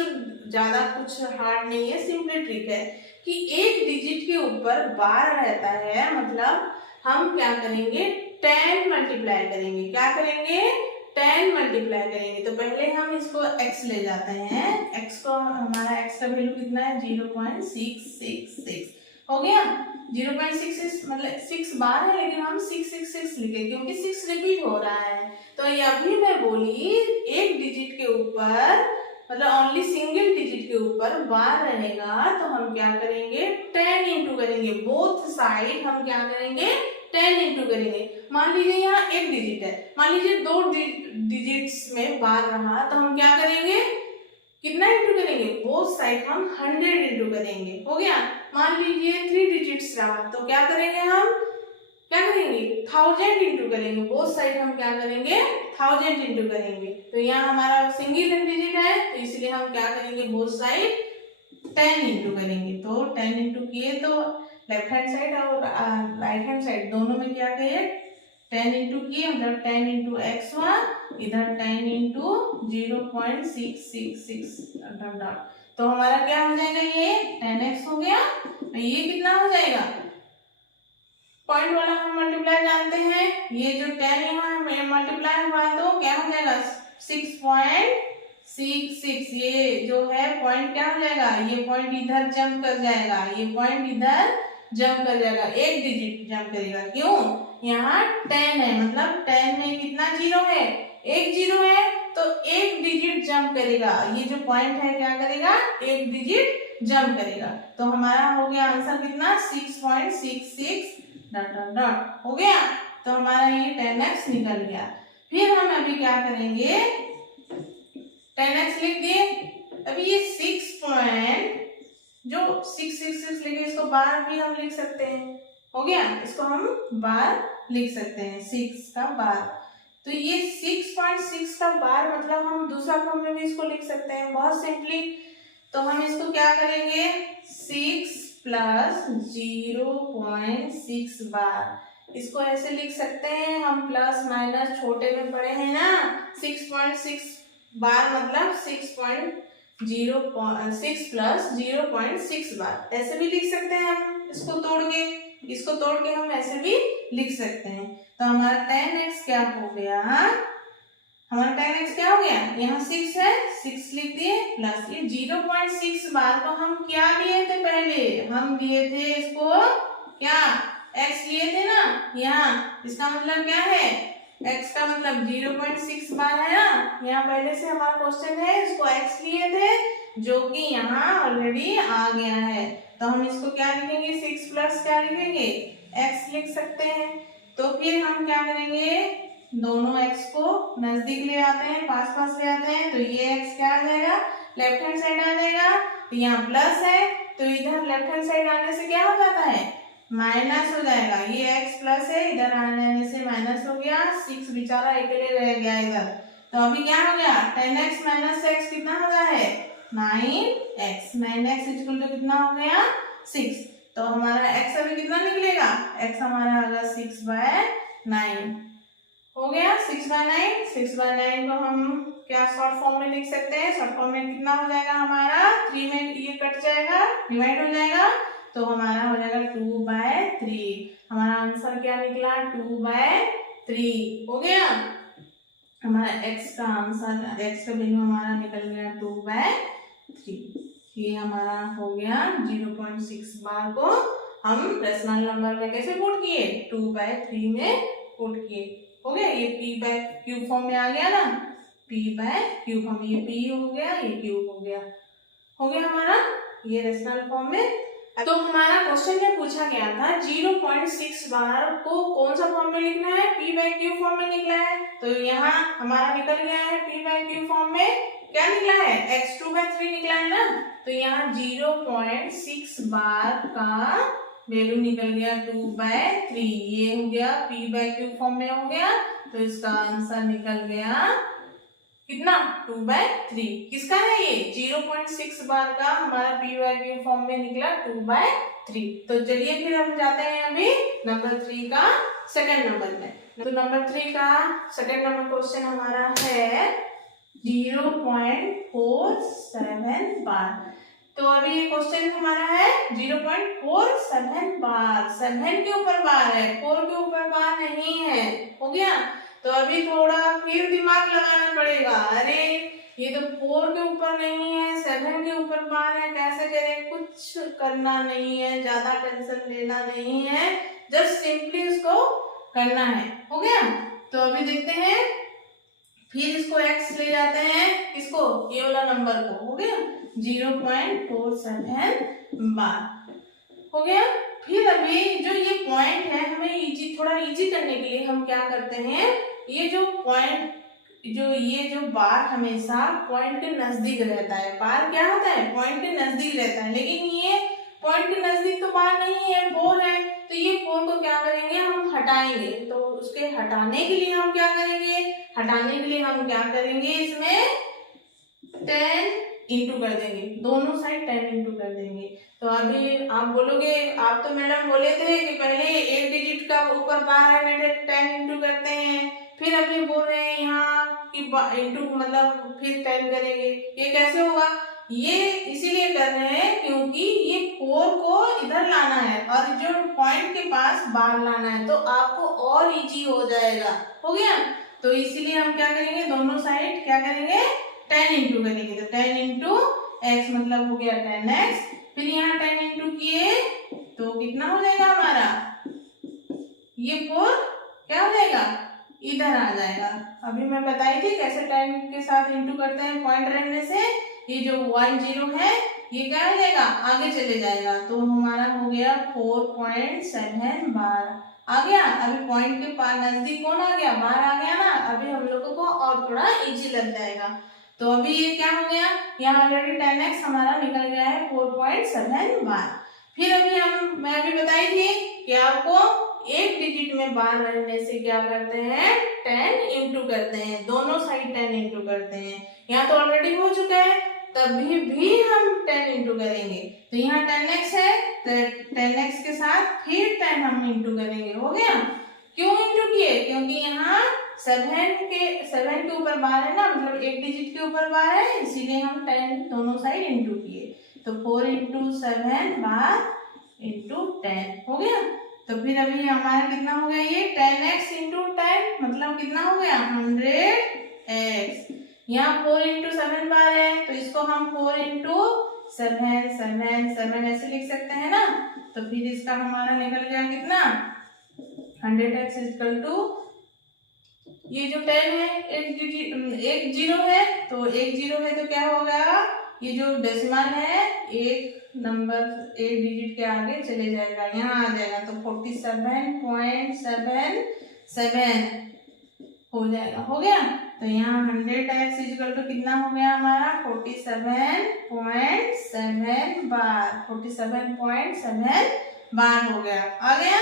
ज्यादा कुछ हार्ड नहीं है, सिंपली ट्रिक है कि एक डिजिट के ऊपर बार रहता है मतलब हम क्या करेंगे 10 मल्टीप्लाई करेंगे। क्या करेंगे 10 मल्टीप्लाई करेंगे। तो पहले हम इसको x ले जाते हैं, x को हमारा x का वैल्यू कितना है 0.666 हो गया। 0.66 मतलब 6 बार है लेकिन हम 666 लिखे क्योंकि 6 रिपीट हो रहा है। तो ये अभी मैं बोली एक डिजिट के ऊपर मतलब ओनली सिंगल डिजिट के ऊपर बार रहेगा तो हम क्या करेंगे 10 इंटू करेंगे, बोथ साइड हम क्या करेंगे 10 इंटू करेंगे। मान लीजिए यहाँ एक डिजिट है, मान लीजिए 2 डिजिट्स में बार रहा तो हम क्या करेंगे कितना इंटू करेंगे बोथ साइड हम 100 इंटू करेंगे। हो गया, मान लीजिए 3 डिजिट्स रहा तो क्या करेंगे हम क्या करेंगे 1000 इंटू करेंगे, बोथ साइड हम क्या करेंगे 1000 इंटू करेंगे। तो यहाँ हमारा सिंगल डिजिट है तो इसलिए हम क्या करेंगे बोथ साइड 10 इंटू करेंगे। तो 10 इंटू किए तो लेफ्ट हैंड साइड और राइट हैंड साइड दोनों में क्या किए 10 इंटू किए मतलब 10 इंटू एक्स हुआ, इधर 10 इंटू 0.666 तो हमारा क्या हो जाएगा ये 10x हो गया। ये कितना हो जाएगा पॉइंट वाला हम मल्टीप्लाई जानते हैं, ये जो 10 यहाँ मल्टीप्लाई हुआ है तो क्या हो जाएगा 6.66। ये जो है पॉइंट क्या हो जाएगा ये पॉइंट इधर जंप कर जाएगा, ये पॉइंट इधर जंप कर जाएगा, एक डिजिट जंप करेगा। क्यों यहाँ 10 है मतलब 10 में कितना जीरो है एक जीरो है तो एक डिजिट जंप करेगा। ये जो पॉइंट है क्या करेगा एक डिजिट जंप करेगा। तो हमारा हो गया आंसर कितना 6.66 हो गया। तो हमारा ये 10x निकल गया। फिर हम अभी क्या करेंगे 10x लिख दिए, अभी ये 6 पॉइंट जो 666 लिखे इसको बार भी हम लिख सकते हैं। हो गया, इसको हम बार लिख सकते हैं 6 का बार। तो ये 6.6 का बार मतलब हम दूसरा फॉर्म में भी इसको लिख सकते हैं बहुत सिंपली। तो हम इसको क्या करेंगे 6 प्लस 0.6 बार इसको ऐसे लिख सकते हैं हम, प्लस माइनस छोटे में पढ़े हैं ना, 6.6 बार मतलब 6.06 प्लस 0.6 बार, ऐसे भी लिख सकते हैं हम। इसको तोड़ के हम ऐसे भी लिख सकते हैं। तो हमारा 10x क्या हो गया, हमारा 10x क्या हो गया, यहाँ 6 है, 6 लिख दिए, प्लस ये 0.6 बार को हम क्या लिए थे, पहले हम लिए थे इसको क्या, x लिए थे ना यहाँ, इसका मतलब क्या है, x का मतलब 0.6 बार है ना, यहाँ पहले से हमारा क्वेश्चन है, इसको x लिए थे जो कि यहाँ ऑलरेडी आ गया है। तो हम इसको क्या लिखेंगे, 6 प्लस क्या लिखेंगे, x लिख सकते हैं। तो फिर हम क्या करेंगे, दोनों x को नजदीक ले आते हैं, पास पास ले आते हैं, तो ये x क्या आ जाएगा, लेफ्ट हैंड साइड आ जाएगा। तो यहाँ प्लस है तो इधर लेफ्ट हैंड साइड आने से क्या हो जाता है, माइनस हो जाएगा। ये x प्लस है, इधर आने से माइनस हो गया, 6 बेचारा अकेले रह गया इधर। तो अभी क्या हो गया, 10x माइनस x कितना हो गया है, 9x। 9x इक्वल टू कितना हो गया, 6। तो हमारा x अभी कितना निकलेगा, x हमारा आ गया 6/9 हो गया। 6/9, 6/9 को हम क्या शॉर्ट फॉर्म में लिख सकते हैं, शॉर्ट फॉर्म में कितना हो जाएगा हमारा, 3 में ये कट जाएगा, डिवाइड हो जाएगा, तो हमारा हो जाएगा 2/3। हमारा आंसर क्या निकला, 2/3 हो गया। हमारा x का आंसर, x का वैल्यू हमारा निकल गया 2/3। ये हमारा हो गया 0.6 बार को हम रेशनल नंबर में कैसे पुट किए, 2/3 में पुट किए, हो गया। ये p/q फॉर्म में आ गया ना, p/q फॉर्म, ये p हो गया, ये q हो गया हमारा ये रेशनल फॉर्म में। तो हमारा क्वेश्चन में पूछा गया था 0.6 बार को कौन सा फॉर्म में लिखना है, p/q फॉर्म में निकला है। तो यहाँ हमारा निकल गया है p/q फॉर्म में क्या निकला है, x 2/3 निकला है ना। तो यहाँ 0.6 बार का वैल्यू निकल गया 2/3, ये हो गया p/q फॉर्म में हो गया। तो इसका आंसर निकल गया कितना, 2/3। किसका है ये, 0.6 बार का हमारा p/q फॉर्म में निकला 2/3। तो चलिए फिर हम जाते हैं अभी नंबर 3 का सेकंड नंबर में। तो नंबर 3 का सेकंड नंबर क्वेश्चन हमारा है 0.47 बार। तो अभी ये क्वेश्चन हमारा है 0.47 बार, 7 के ऊपर बार है, 4 के ऊपर बार नहीं है, हो गया। तो अभी थोड़ा फिर दिमाग लगाना पड़ेगा, अरे ये तो 4 के ऊपर नहीं है, 7 के ऊपर बार है, कैसे करें, कुछ करना नहीं है, ज्यादा टेंशन लेना नहीं है, जस्ट सिंपली इसको करना है, हो गया। तो अभी देखते हैं, फिर इसको x ले जाते हैं, इसको ये वाला नंबर को, हो गया 0.47 बार हो गया। फिर अभी जो ये पॉइंट है, हमें इजी, थोड़ा इजी करने के लिए हम क्या करते हैं, ये जो पॉइंट, ये जो बार हमेशा पॉइंट के नजदीक रहता है, बार क्या होता है, पॉइंट के नजदीक रहता है, लेकिन ये पॉइंट के नजदीक तो बार नहीं है, 4 है। तो ये 4 को क्या करेंगे, हम हटाएंगे। तो उसके हटाने के लिए हम क्या करेंगे, इसमें 10 इंटू कर देंगे, दोनों साइड 10 इंटू कर देंगे। तो अभी आप बोलोगे, आप तो मैडम बोले थे कि पहले एक डिजिट का ऊपर बार है 10 इंटू करते हैं, फिर अभी बोल रहे हैं यहाँ कि इंटू मतलब फिर 10 करेंगे, ये कैसे होगा। ये इसीलिए कर रहे हैं क्योंकि ये 4 को इधर लाना है और जो पॉइंट के पास बार लाना है, तो आपको और इजी हो जाएगा, हो गया। तो इसीलिए हम क्या करेंगे, दोनों साइड क्या करेंगे, 10 इंटू करेंगे। तो 10 इंटू एक्स मतलब हो गया 10x, फिर यहाँ 10 इंटू किए तो कितना हो जाएगा हमारा, ये 4 क्या हो जाएगा, इधर आ जाएगा। अभी मैं बताई थी कैसे 10 के साथ इंटू करते हैं, पॉइंट रहने से ये जो 1 0 है ये क्या हो जाएगा, आगे चले जाएगा। तो हमारा हो गया 4.7 बार आ गया। अभी पॉइंट के पास नजदीक कौन आ गया, बार आ गया ना। अभी हम लोगों को और थोड़ा इजी लग जाएगा। तो अभी ये क्या हो गया, यहाँ ऑलरेडी 10x हमारा निकल गया है 4.7 बार। फिर अभी मैं अभी बताई थी कि आपको एक डिजिट में बार रहने से क्या करते हैं, 10 इंटू करते हैं, दोनों साइड 10 इंटू करते हैं। यहाँ तो ऑलरेडी हो चुका है, तभी भी हम 10 इंटू करेंगे। तो यहाँ 10x है, तो 10x के साथ फिर 10 हम इंटू करेंगे, हो गया। क्यों इंटू किए? क्योंकि यहाँ 7 के ऊपर बार है ना, मतलब एक डिजिट के ऊपर बार है, इसीलिए हम 10 दोनों साइड इंटू किए। तो 4 इंटू 7 बार इंटू 10 हो गया। तो फिर अभी हमारा कितना हो गया ये 10x इंटू 10, मतलब कितना हो गया 100x। यहाँ 4 इंटू 7 बार है, तो इसको हम 4 इंटू 7 ऐसे लिख सकते हैं ना। तो फिर इसका हमारा निकल गया कितना 100x इक्वल टू, ये जो 10 है एक जीरो है, तो एक जीरो है तो क्या होगा, ये जो डेसिमल है एक नंबर एक डिजिट के आगे चले जाएगा, यहाँ आ जाएगा, तो 47.77 हो जाएगा, हो गया। तो यहाँ 100x इक्वल टू कितना हो गया हमारा 47.7 बार, 47.7 बार हो गया, आ गया।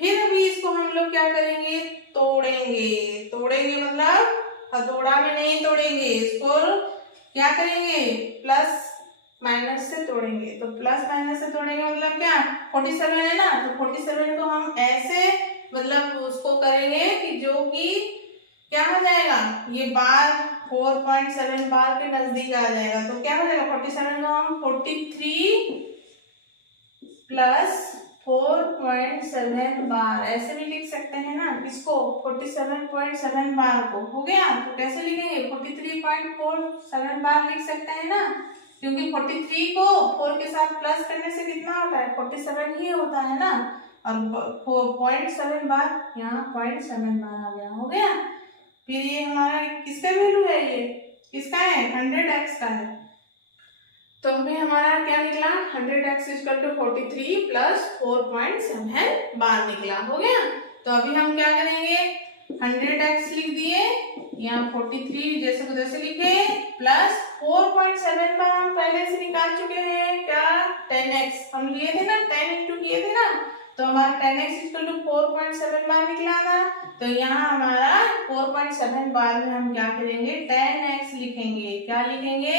फिर अभी इसको हम लोग क्या करेंगे, तोड़ेंगे मतलब हथौड़ा में नहीं तोड़ेंगे, इसको क्या करेंगे प्लस माइनस से तोड़ेंगे। तो प्लस माइनस से तोड़ेंगे मतलब क्या 47 है ना, तो 47 को हम ऐसे मतलब उसको करेंगे कि जो कि क्या हो जाएगा, ये बार 4.7 बार के नजदीक आ जाएगा। तो क्या हो जाएगा 47 को हम 43 प्लस 4.7 बार ऐसे भी लिख सकते हैं ना, किसको 47.7 बार को, हो गया। तो कैसे लिखेंगे 43.47 बार लिख सकते हैं ना, क्योंकि 43 को 4 के साथ प्लस करने से कितना होता है 47 ही होता है ना, और 0.7 बार यहाँ 0.7 बार आ गया, हो गया। फिर ये हमारा किसका वैल्यू है, ये किसका है 100x का है। तो अभी हमारा क्या निकला 100x इक्वल टू 43 प्लस 4.7 बार निकला, हो गया। तो अभी हम क्या करेंगे 100x लिख दिए, यहाँ 43 जैसे को तैसे लिखे, प्लस 4.7 बार हम पहले से निकाल चुके हैं, क्या 10x हम लिए थे ना, 10 इंटू किए थे ना, तो हमारा 10x इक्वल टू 4.7 बार निकला था। तो यहाँ हमारा 4.7 बार में हम क्या करेंगे 10x लिखेंगे, क्या लिखेंगे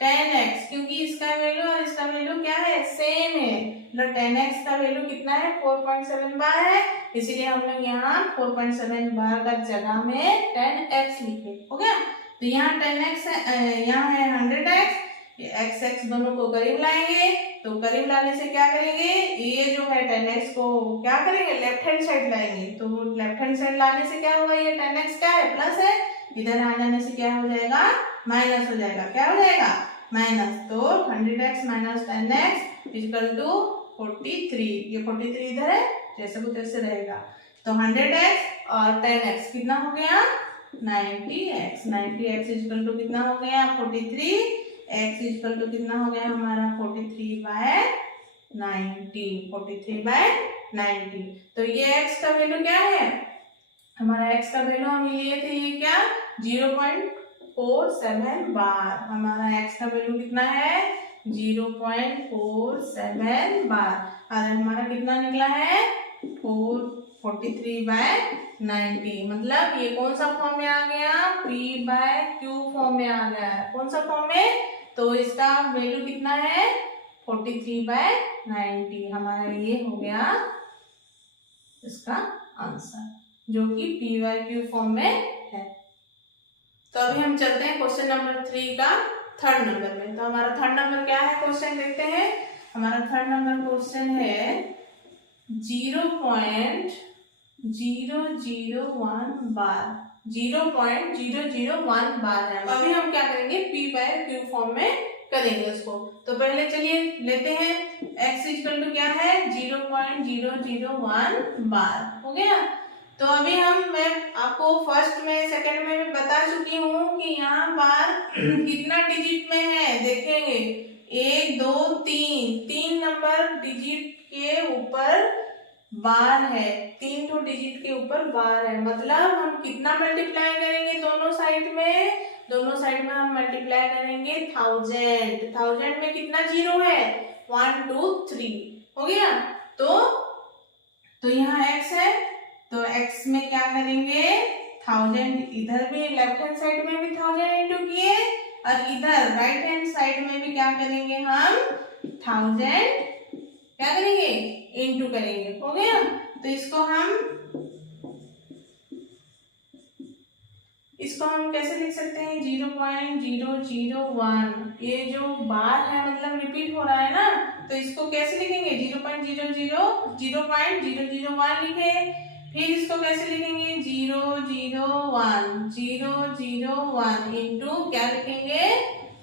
10x, क्योंकि इसका वैल्यू और इसका वैल्यू क्या है सेम है, मतलब 10x का वैल्यू कितना है 4.7 बार है, इसीलिए हम लोग यहाँ 4.7 बार का जगह में 10x लिखे, हो गया। तो यहाँ 10x यहाँ है 100x, x दोनों को करीब लाएंगे, तो करीब लाने से क्या करेंगे, ये जो है 10x को क्या करेंगे लेफ्ट हैंड साइड लाएंगे, तो लेफ्ट हैंड साइड लाने से क्या होगा, ये 10x क्या है प्लस है, इधर आ जाने से क्या हो जाएगा माइनस हो जाएगा, क्या हो जाएगा माइनस। तो 100x minus 10x equal to 43, ये 43 इधर है जैसे को तैसे रहेगा, तो 100x और 10x कितना हो गया 90x, 90x इक्वल टू कितना हो गया 43, x इक्वल टू कितना हो गया हमारा 43/90। तो ये x का वैल्यू क्या है, हमारा x का वैल्यू हम लिए थे ये क्या 0.47 बार, हमारा x का वैल्यू कितना है 0.47 बार, और हमारा कितना निकला है 43/90, मतलब ये कौन सा फॉर्म में आ गया p/q फॉर्म में आ गया है, कौन सा फॉर्म में, तो इसका वैल्यू कितना है 43/90, हमारा ये हो गया इसका आंसर जो कि p/q फॉर्म में है। तो अभी हम चलते हैं क्वेश्चन नंबर 3 का थर्ड नंबर में। तो हमारा थर्ड नंबर क्या है क्वेश्चन देखते हैं, हमारा थर्ड नंबर क्वेश्चन है 0.001 बार, 0.001 बार है। अभी हम क्या करेंगे p/q फॉर्म में करेंगे उसको। तो पहले चलिए लेते हैं x इक्वल टू क्या है 0.001 बार, हो गया। तो अभी मैं आपको फर्स्ट में सेकंड में भी बता चुकी हूँ कि यहाँ बार कितना डिजिट में है, देखेंगे 1 2 3 नंबर डिजिट के ऊपर बार है, 3 तो डिजिट के ऊपर बार है, मतलब हम कितना मल्टीप्लाई करेंगे दोनों साइड में हम मल्टीप्लाई करेंगे 1000 में कितना जीरो है 1 2 3, हो गया। तो यहाँ x है, तो x में क्या करेंगे 1000, इधर भी लेफ्ट हैंड साइड में भी 1000 इंटू किए, और इधर राइट हैंड साइड में भी क्या करेंगे हम 1000 क्या करेंगे इंटू करेंगे, हो गया। तो इसको हम इसको हम कैसे लिख सकते हैं 0.001, ये जो बार है मतलब रिपीट हो रहा है ना, तो इसको कैसे लिखेंगे 0.001 लिखे। फिर इसको कैसे लिखेंगे 001 इंटू क्या लिखेंगे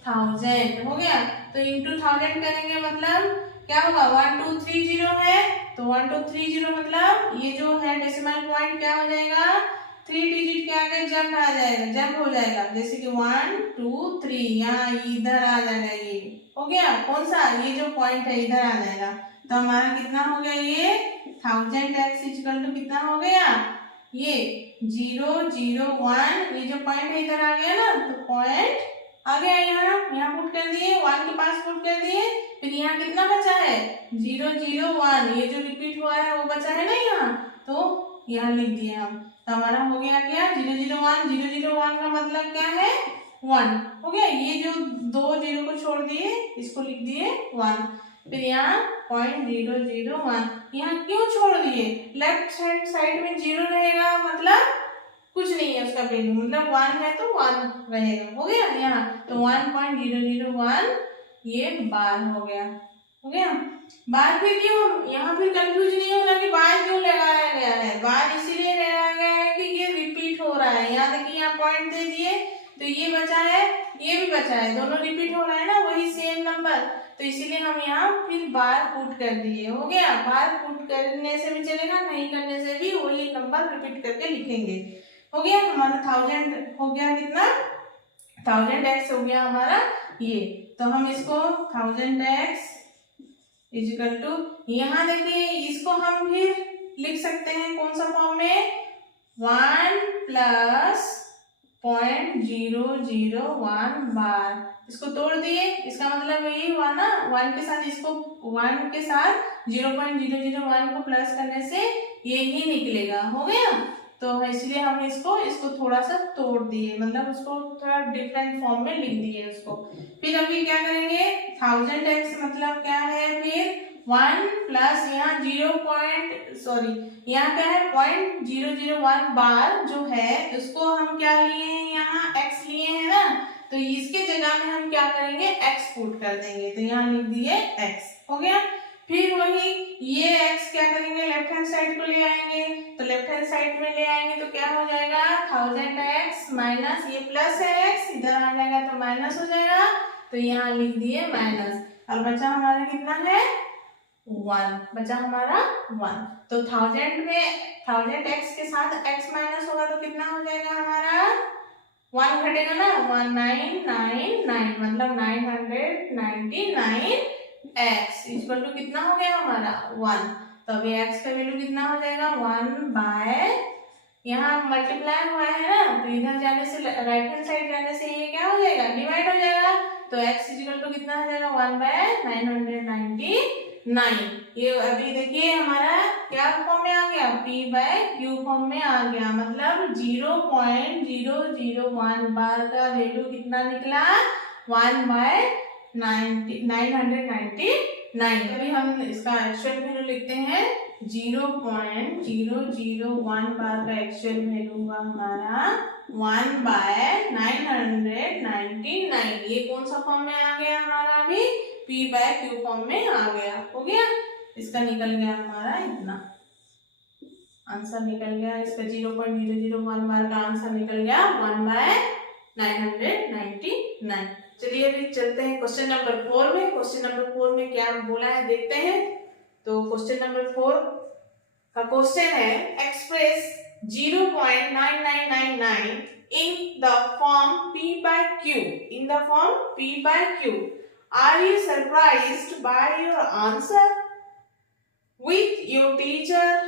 1000, हो गया। तो इंटू 1000 करेंगे मतलब क्या होगा 1230 है, तो 1230 मतलब ये जो है डेसिमल पॉइंट क्या हो जाएगा 3 डिजिट के आगे जंप आ जाएगा, जंप हो जाएगा, जैसे कि 1 2 3 यहाँ इधर आ जाएगा, ये हो गया। कौन सा ये जो पॉइंट है इधर आ जाएगा, तो हमारा कितना हो गया ये 1000x इक्वल टू कितना हो गया ये 001, ये जो पॉइंट है इधर आ गया ना, तो पॉइंट आ गया यहाँ पुट कर दिए, 1 के पास पुट कर दिए। फिर यहाँ कितना बचा है 001, ये जो रिपीट हुआ है वो बचा है ना यहाँ, तो यहाँ लिख दिए हम। तो हमारा हो गया क्या 001 का मतलब क्या है 1, हो गया। ये जो 2 0 को छोड़ दिए इसको लिख दिए 1। फिर यहाँ 0.001 यहाँ क्यों छोड़ दिए, लेफ्ट हैंड साइड में 0 रहेगा मतलब कुछ नहीं है उसका वैल्यू, मतलब 1 है तो 1 रहेगा, हो गया। यहाँ तो 1.001 ये बार हो गया, हो गया बार। फिर क्यों यहाँ फिर कंफ्यूज नहीं होगा कि बार क्यों लगाया गया है, बार इसीलिए लगाया गया है कि ये रिपीट हो रहा है। यहाँ देखिए यहाँ पॉइंट दे दिए तो ये बचा है ये भी बचा है, दोनों रिपीट हो रहा है ना वही सेम नंबर, तो इसीलिए हम यहाँ फिर बार पुट कर दिए, हो गया। बार पुट करने से भी चलेगा, नहीं करने से भी वही नंबर रिपीट करके लिखेंगे, हो गया। हमारा 1000 हो गया, कितना 1000x हो गया हमारा ये। तो हम इसको 1000x इक्वल टू यहाँ देखिए इसको हम फिर लिख सकते हैं कौन सा फॉर्म में 1 प्लस 0.001 बार, इसको तोड़ दिए, इसका मतलब यही हुआ ना 1 के साथ इसको 1 के साथ 0.001 को प्लस करने से ये ही निकलेगा, हो गया। तो इसलिए हम इसको थोड़ा सा तोड़ दिए, मतलब उसको थोड़ा डिफरेंट फॉर्म में लिख दिए उसको। फिर अभी क्या करेंगे 1000x मतलब क्या है फिर 1 प्लस यहाँ यहाँ क्या है 0.001 बार जो है उसको हम क्या लिए हैं यहाँ x लिए हैं ना, तो इसके जगह में हम क्या करेंगे x पुट कर देंगे, तो यहाँ लिख दिए x, हो गया। फिर वही ये x क्या करेंगे लेफ्ट हैंड साइड को ले आएंगे, तो लेफ्ट हैंड साइड में ले आएंगे तो क्या हो जाएगा 1000x माइनस ये प्लस है x इधर आ जाएगा तो माइनस हो जाएगा, तो यहाँ लिख दिए माइनस, और बचा हमारा कितना है 1, बचा हमारा 1। तो 1000 में 1000x के साथ x माइनस होगा तो कितना हो जाएगा हमारा 1 घटेगा ना 1999 मतलब 999 x इक्वल टू कितना हो गया हमारा 1। तो अभी x का वैल्यू कितना हो जाएगा 1 बाय यहाँ मल्टीप्लाई हुआ है ना, तो इधर जाने से राइट हैंड साइड जाने से ये क्या हो जाएगा डिवाइड हो जाएगा, तो x इक्वल टू कितना हो जाएगा 1 बाय 999। ये अभी देखिए हमारा क्या फॉर्म में आ गया p बाय q फॉर्म में आ गया, मतलब 0.001 बार का वैल्यू कितना निकला 1 बाय 999। अभी हम इसका एक्चुअल वैल्यू लिखते हैं 0.001 बार का एक्चुअल वैल्यू हुआ हमारा 1 बाय 999। ये कौन सा फॉर्म में आ गया हमारा अभी p बाय q फॉर्म में आ गया, हो गया। इसका निकल गया हमारा इतना आंसर निकल गया, इसका 0.001 बार का आंसर निकल गया 1 बाय 999। चलिए अभी चलते हैं क्वेश्चन नंबर 4 में। क्वेश्चन नंबर 4 में क्या बोला है देखते हैं। तो क्वेश्चन नंबर 4 का क्वेश्चन है express 0.9999 in the form p by q, in the form p by q. Are you surprised by your answer? With your teacher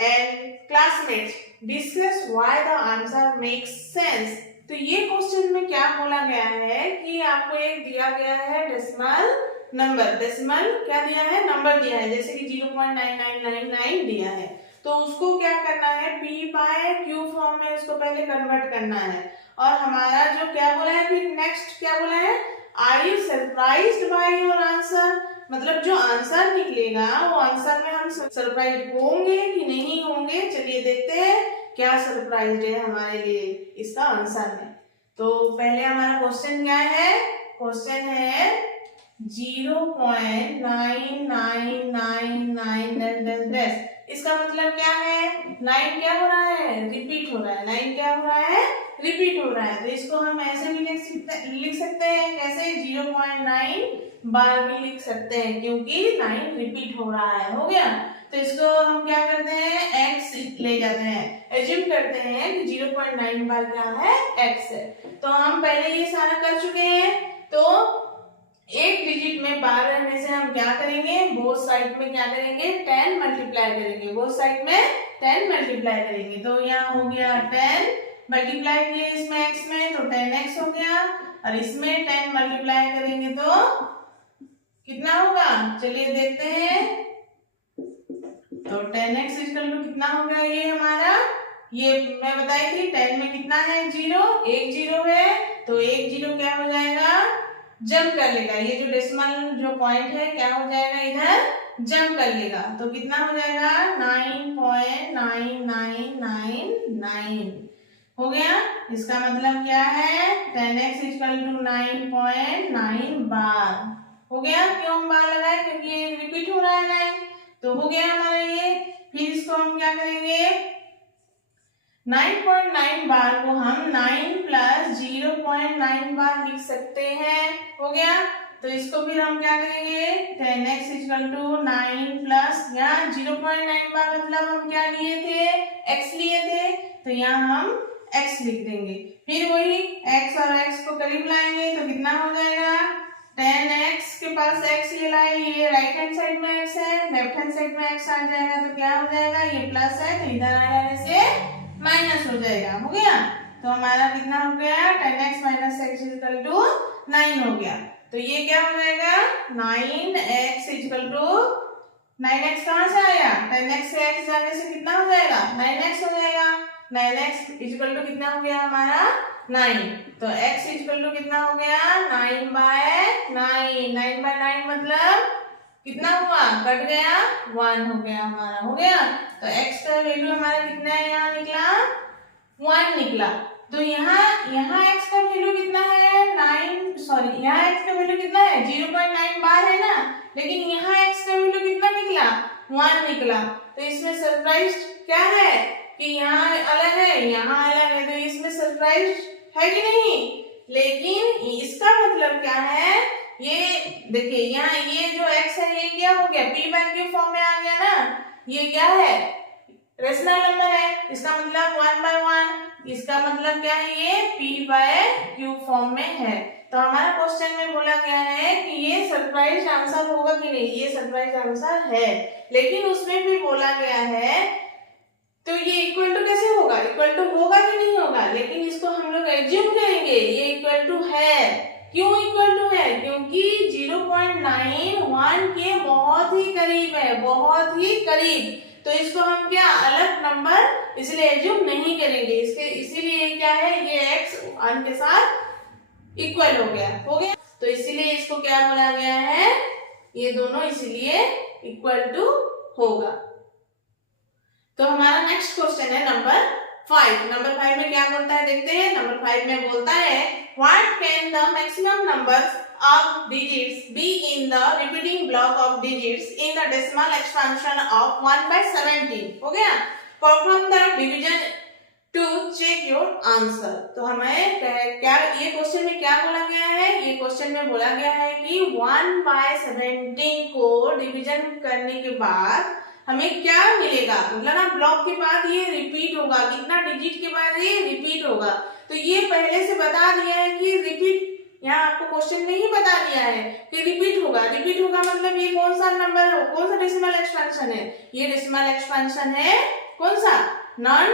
and classmates discuss why the answer makes sense. तो ये question में क्या बोला गया है कि आपको एक दिया गया है डेसिमल नंबर, डेसिमल क्या दिया है नंबर दिया है, जैसे कि 0.9999 दिया है, तो उसको क्या करना है p बाय q फॉर्म में उसको पहले कन्वर्ट करना है। और हमारा जो क्या बोला है फिर नेक्स्ट क्या बोला है are you surprised by your answer, मतलब जो आंसर निकलेगा वो आंसर में हम सरप्राइज होंगे कि नहीं होंगे। चलिए देखते हैं क्या सरप्राइज है हमारे लिए इसका आंसर में। तो पहले हमारा क्वेश्चन क्या है, क्वेश्चन है 0.9999 इसका मतलब क्या है, 9 क्या हो रहा है, रिपीट हो रहा है, 9 क्या हो रहा है, रिपीट हो रहा है। तो इसको हम ऐसे भी लिख सकते हैं, कैसे 0.9 बार भी लिख सकते हैं क्योंकि 9 रिपीट हो रहा है, हो गया। तो इसको हम क्या करते हैं, x ले जाते हैं, एज्यूम करते हैं कि 0.9 बार क्या है, x है। तो हम पहले ये सारा कर चुके हैं। तो एक डिजिट में बार रहने से हम क्या करेंगे, बोथ साइड में क्या करेंगे, 10 मल्टीप्लाई करेंगे, बोथ साइड में 10 मल्टीप्लाई करेंगे। तो यहाँ हो गया 10 मल्टीप्लाई किए इसमें x में तो 10x हो गया, और इसमें 10 मल्टीप्लाई करेंगे तो कितना होगा, चलिए देखते हैं। तो 10x इक्वल टू कितना होगा, ये हमारा, ये मैं बताई थी 10 में कितना है, 0, एक 0 है, तो एक 0 क्या हो जाएगा, जंप कर लेगा, ये जो डेसिमल जो पॉइंट है क्या हो जाएगा, इधर जंप कर लेगा। तो कितना हो जाएगा, 9.9999 हो गया। इसका मतलब क्या है, 10x इक्वल टू 9.9 बार हो गया। क्यों बार लगाए, क्योंकि ये रिपीट हो रहा है 9, तो हो गया हमारा ये। फिर इसको हम क्या करेंगे, 9.9 बार को हम 9 प्लस 0.9 बार लिख सकते हैं, हो गया। तो इसको फिर हम क्या करेंगे, 10x इक्वल टू 9 प्लस, यहाँ 0.9 बार मतलब हम क्या लिए थे, x लिए थे, तो यहाँ हम x लिख देंगे। फिर वही x और x को करीब लाएंगे तो कितना हो जाएगा, 10x के पास x ये लाए, ये राइट हैंड साइड में x है, लेफ्ट हैंड साइड में x आ जाएगा, तो क्या हो जाएगा, ये प्लस है तो इधर आ जाने से माइनस हो जाएगा, हो गया। तो हमारा कितना हो गया, 10x minus x equal to 9 हो गया। तो ये क्या हो जाएगा, 9x इक्वल टू, 9x कहाँ से आया, 10x से x जाने से कितना हो जाएगा, 9x हो जाएगा। 9x इक्वल टू कितना हो गया हमारा, 9। तो x इक्वल टू कितना हो गया, 9/9, 9/9 मतलब कितना हुआ, कट गया, 1 हो गया हमारा, हो गया। तो x का वैल्यू हमारा कितना है, यहाँ निकला 1 निकला। तो यहाँ x का वैल्यू कितना है, 9, सॉरी यहाँ x का वैल्यू कितना है, 0.9 बार है ना, लेकिन यहाँ x का वैल्यू कितना निकला, 1 निकला। तो इसमें सरप्राइज क्या है कि यहाँ अलग है, यहाँ अलग है, तो इसमें सरप्राइज है कि नहीं। लेकिन इसका मतलब क्या है, ये देखिए यहाँ ये जो x है ये क्या हो गया, p बाय q फॉर्म में आ गया ना, ये क्या है, रेशनल नंबर है, इसका मतलब 1/1, इसका मतलब क्या है, ये p बाय q फॉर्म में है। तो हमारा क्वेश्चन में बोला गया है कि ये सरप्राइज आंसर होगा कि नहीं, ये सरप्राइज आंसर है, लेकिन उसमें भी बोला गया है तो ये इक्वल टू कैसे होगा, इक्वल टू होगा कि नहीं होगा, लेकिन इसको हम लोग एज्यूम करेंगे ये इक्वल टू है। क्यों इक्वल टू है, क्योंकि 0.91 के बहुत ही करीब है, बहुत ही करीब। तो इसको हम क्या अलग नंबर इसलिए एज्यूम नहीं करेंगे, इसके इसीलिए क्या है, ये x 1 के साथ इक्वल हो गया, हो गया। तो इसीलिए इसको क्या बोला गया है, ये दोनों इसीलिए इक्वल टू होगा। तो हमारा नेक्स्ट क्वेश्चन है नंबर 5। नंबर 5 में क्या बोलता है देखते हैं। नंबर 5 में बोलता है what can the maximum numbers of digits be in the repeating block of digits in the decimal expansion of 1/17। हो गया। Perform the division to check your answer. तो हमें क्या ये क्वेश्चन में क्या बोला गया है, ये क्वेश्चन में बोला गया है कि 1/17 को डिवीजन करने के बाद हमें क्या मिलेगा, मतलब ना ब्लॉक के बाद ये रिपीट होगा, कितना डिजिट के बाद ये रिपीट होगा। तो ये पहले से बता दिया है कि रिपीट, यहाँ आपको क्वेश्चन में ही बता दिया है कि रिपीट होगा। रिपीट होगा मतलब ये कौन सा नंबर है, कौन सा डेसिमल एक्सपेंशन है, ये डेसिमल एक्सपेंशन है कौन सा, non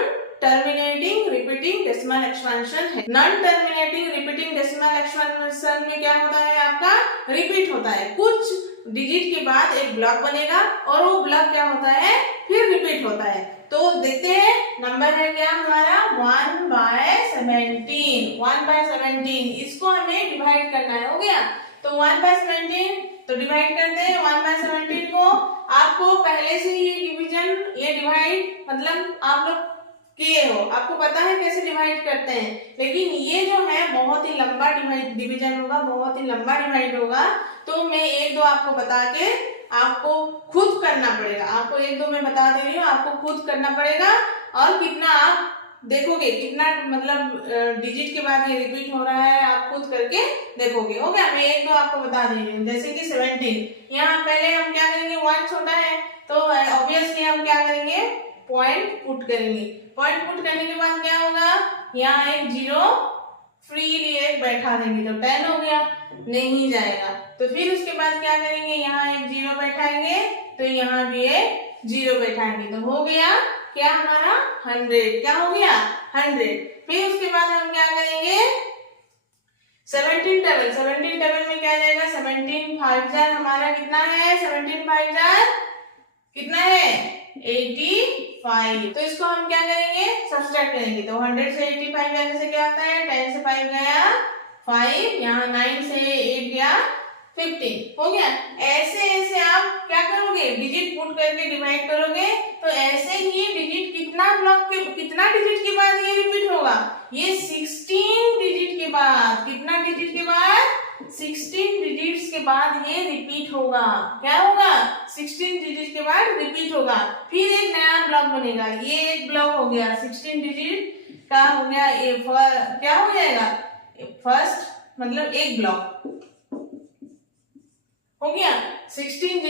terminating repeating decimal expansion है। Non terminating repeating decimal expansion में क्या होता है, आपका रिपीट होता है, कुछ डिजिट के बाद एक ब्लॉक बनेगा और वो ब्लॉक क्या होता है, फिर रिपीट होता है। तो देखते हैं नंबर है क्या हमारा 1/17। 1/17 इसको हमें डिवाइड करना है, हो गया। तो 1/17 तो डिवाइड करते हैं 1/17 को। आपको पहले से ये डिवीजन ये डिवाइड मतलब आप लोग किए हो, आपको पता है कैसे डिवाइड करते हैं, लेकिन ये जो है बहुत ही लंबा डिवीजन होगा, बहुत ही लंबा डिवाइड होगा। तो मैं एक दो आपको बता के आपको खुद करना पड़ेगा, आपको एक दो मैं बता दे रही हूँ, आपको खुद करना पड़ेगा। और कितना आप देखोगे कितना मतलब डिजिट के बाद ये रिपीट हो रहा है, आप खुद करके देखोगे, हो गया। मैं एक दो आपको बता दे रही हूँ, जैसे कि 17 यहाँ पहले हम क्या करेंगे 1 छोटा है तो ऑब्वियसली हम क्या करेंगे पॉइंट पुट करेंगे। पॉइंट पुट करने के बाद क्या होगा, यहाँ एक जीरो फ्रीली एक बैठा देंगे तो 10 हो गया, नहीं जाएगा। तो फिर उसके बाद क्या करेंगे, यहाँ एक जीरो बैठाएंगे तो यहाँ भी एक जीरो बैठाएंगे तो हो गया क्या हमारा 100। क्या हो गया 100। फिर उसके बाद हम क्या करेंगे 17 टेबल में क्या जाएगा 17 5 जार हमारा कितना है 17 5 जार कितना है 85। तो इसको हम क्या करेंगे सब्सट्रैक्ट करेंगे तो 100 से 85 जाने से क्या आता है 10 से 5 गया 5, यहाँ 9 से 8 गया 15, हो गया। ऐसे ऐसे आप क्या करोगे डिजिट पुट करके डिवाइड करोगे तो ऐसे ही डिजिट कितना डिजिट के बाद ये रिपीट होगा, ये 16 डिजिट के बाद, कितना डिजिट के बाद 16 डिजिट्स के बाद ये रिपीट होगा। क्या होगा 16 डिजिट के बाद रिपीट होगा। फिर एक नया ब्लॉक बनेगा, ये एक ब्लॉक हो गया 16 डिजिट का हो गया, ये क्या हो जाएगा फर्स्ट मतलब एक ब्लॉक हो गया। 16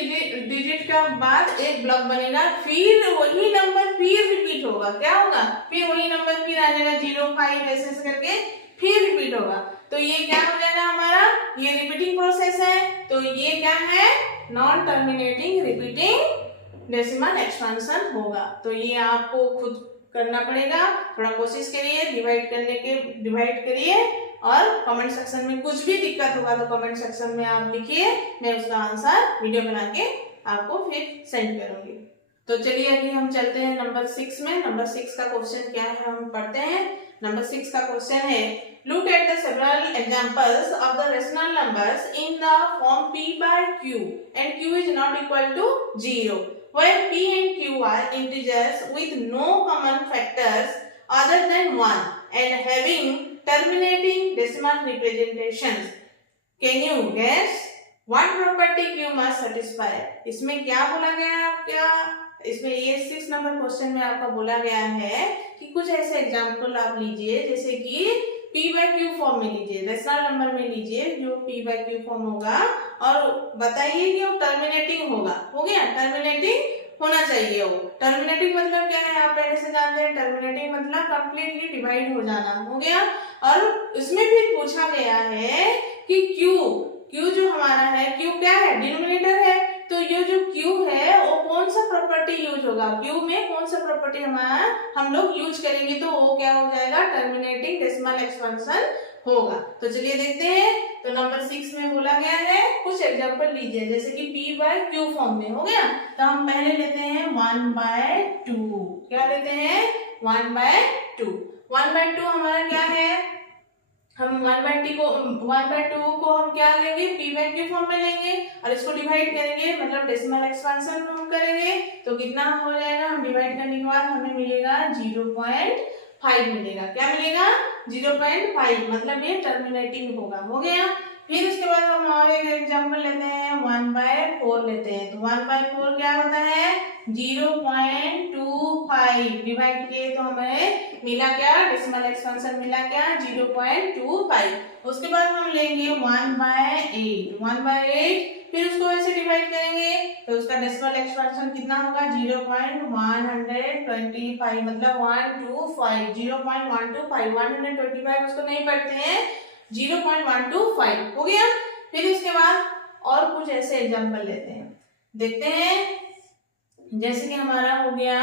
डिजिट का बाद एक ब्लॉक बनेगा, फिर वही नंबर फिर रिपीट होगा। क्या होगा फिर वही नंबर फिर आ जाएगा 0 5 ऐसे करके फिर रिपीट होगा। तो ये क्या हो जाएगा हमारा, ये रिपीटिंग प्रोसेस है। तो ये क्या है non terminating repeating decimal expansion होगा। तो ये आपको खुद करना पड़ेगा, थोड़ा कोशिश करिए डिवाइड करिए। और कमेंट सेक्शन में कुछ भी दिक्कत होगा तो कमेंट सेक्शन में आप लिखिए, मैं उसका आंसर वीडियो बना के आपको फिर सेंड करूंगी। तो चलिए अभी हम चलते हैं नंबर 6 में। नंबर 6 का क्वेश्चन क्या है हम पढ़ते हैं। नंबर 6 का क्वेश्चन है look at the several examples of the rational numbers in the form p by q and q is not equal to 0 where p and q are integers with no common factors other than 1 and having terminating decimal representations. Can you guess what property q must satisfy? इसमें क्या बोला गया है आपका, इसमें ये 6 number question में आपका बोला गया है कि कुछ ऐसे एग्जाम्पल आप लीजिए जैसे कि p by q फॉर्म में लीजिए, रेशनल नंबर में लीजिए जो p by q फॉर्म होगा और बताइए कि वो टर्मिनेटिंग होगा। हो गया, टर्मिनेटिंग होना चाहिए। वो टर्मिनेटिंग मतलब क्या है आप पहले से जानते हैं, टर्मिनेटिंग मतलब कंप्लीटली डिवाइड हो जाना, हो गया। और इसमें भी पूछा गया है कि Q जो हमारा है Q क्या है डिनोमिनेटर है, तो ये जो Q है वो कौन सा प्रॉपर्टी यूज होगा, Q में कौन सा प्रॉपर्टी हमारा हम लोग यूज करेंगे तो वो क्या हो जाएगा टर्मिनेटिंग डेसिमल एक्सपेंशन होगा। तो चलिए देखते हैं। तो नंबर 6 में बोला गया है कुछ एग्जांपल लीजिए जैसे कि p by q फॉर्म में, हो गया। तो हम पहले लेते हैं 1/2, क्या लेते हैं 1/2। 1/2 हमारा क्या है, हम 1/2 को हम क्या लेंगे p by q फॉर्म में लेंगे और इसको डिवाइड करेंगे मतलब डेसिमल एक्सपेंशन हम करेंगे तो कितना हो जाएगा, हम डिवाइड करने के बाद हमें मिलेगा 0.5 मिलेगा। क्या मिलेगा 0.5 मतलब ये टर्मिनेटिंग होगा, हो गया। फिर उसके बाद हम और एक एग्जांपल लेते हैं 1/4 लेते हैं। तो 1/4 क्या होता है 0.25 डिवाइड किए तो हमें मिला क्या डेसिमल एक्सपेंशन मिला क्या 0.25। उसके बाद हम लेंगे 1/8 फिर उसको ऐसे डिवाइड करेंगे तो उसका डेसिमल एक्सपेंशन कितना होगा 0.125 मतलब 125 0.125 125 उसको नहीं पढ़ते हैं 0.125 हो गया। फिर इसके बाद और कुछ ऐसे एग्जांपल लेते हैं, देखते हैं जैसे कि हमारा हो गया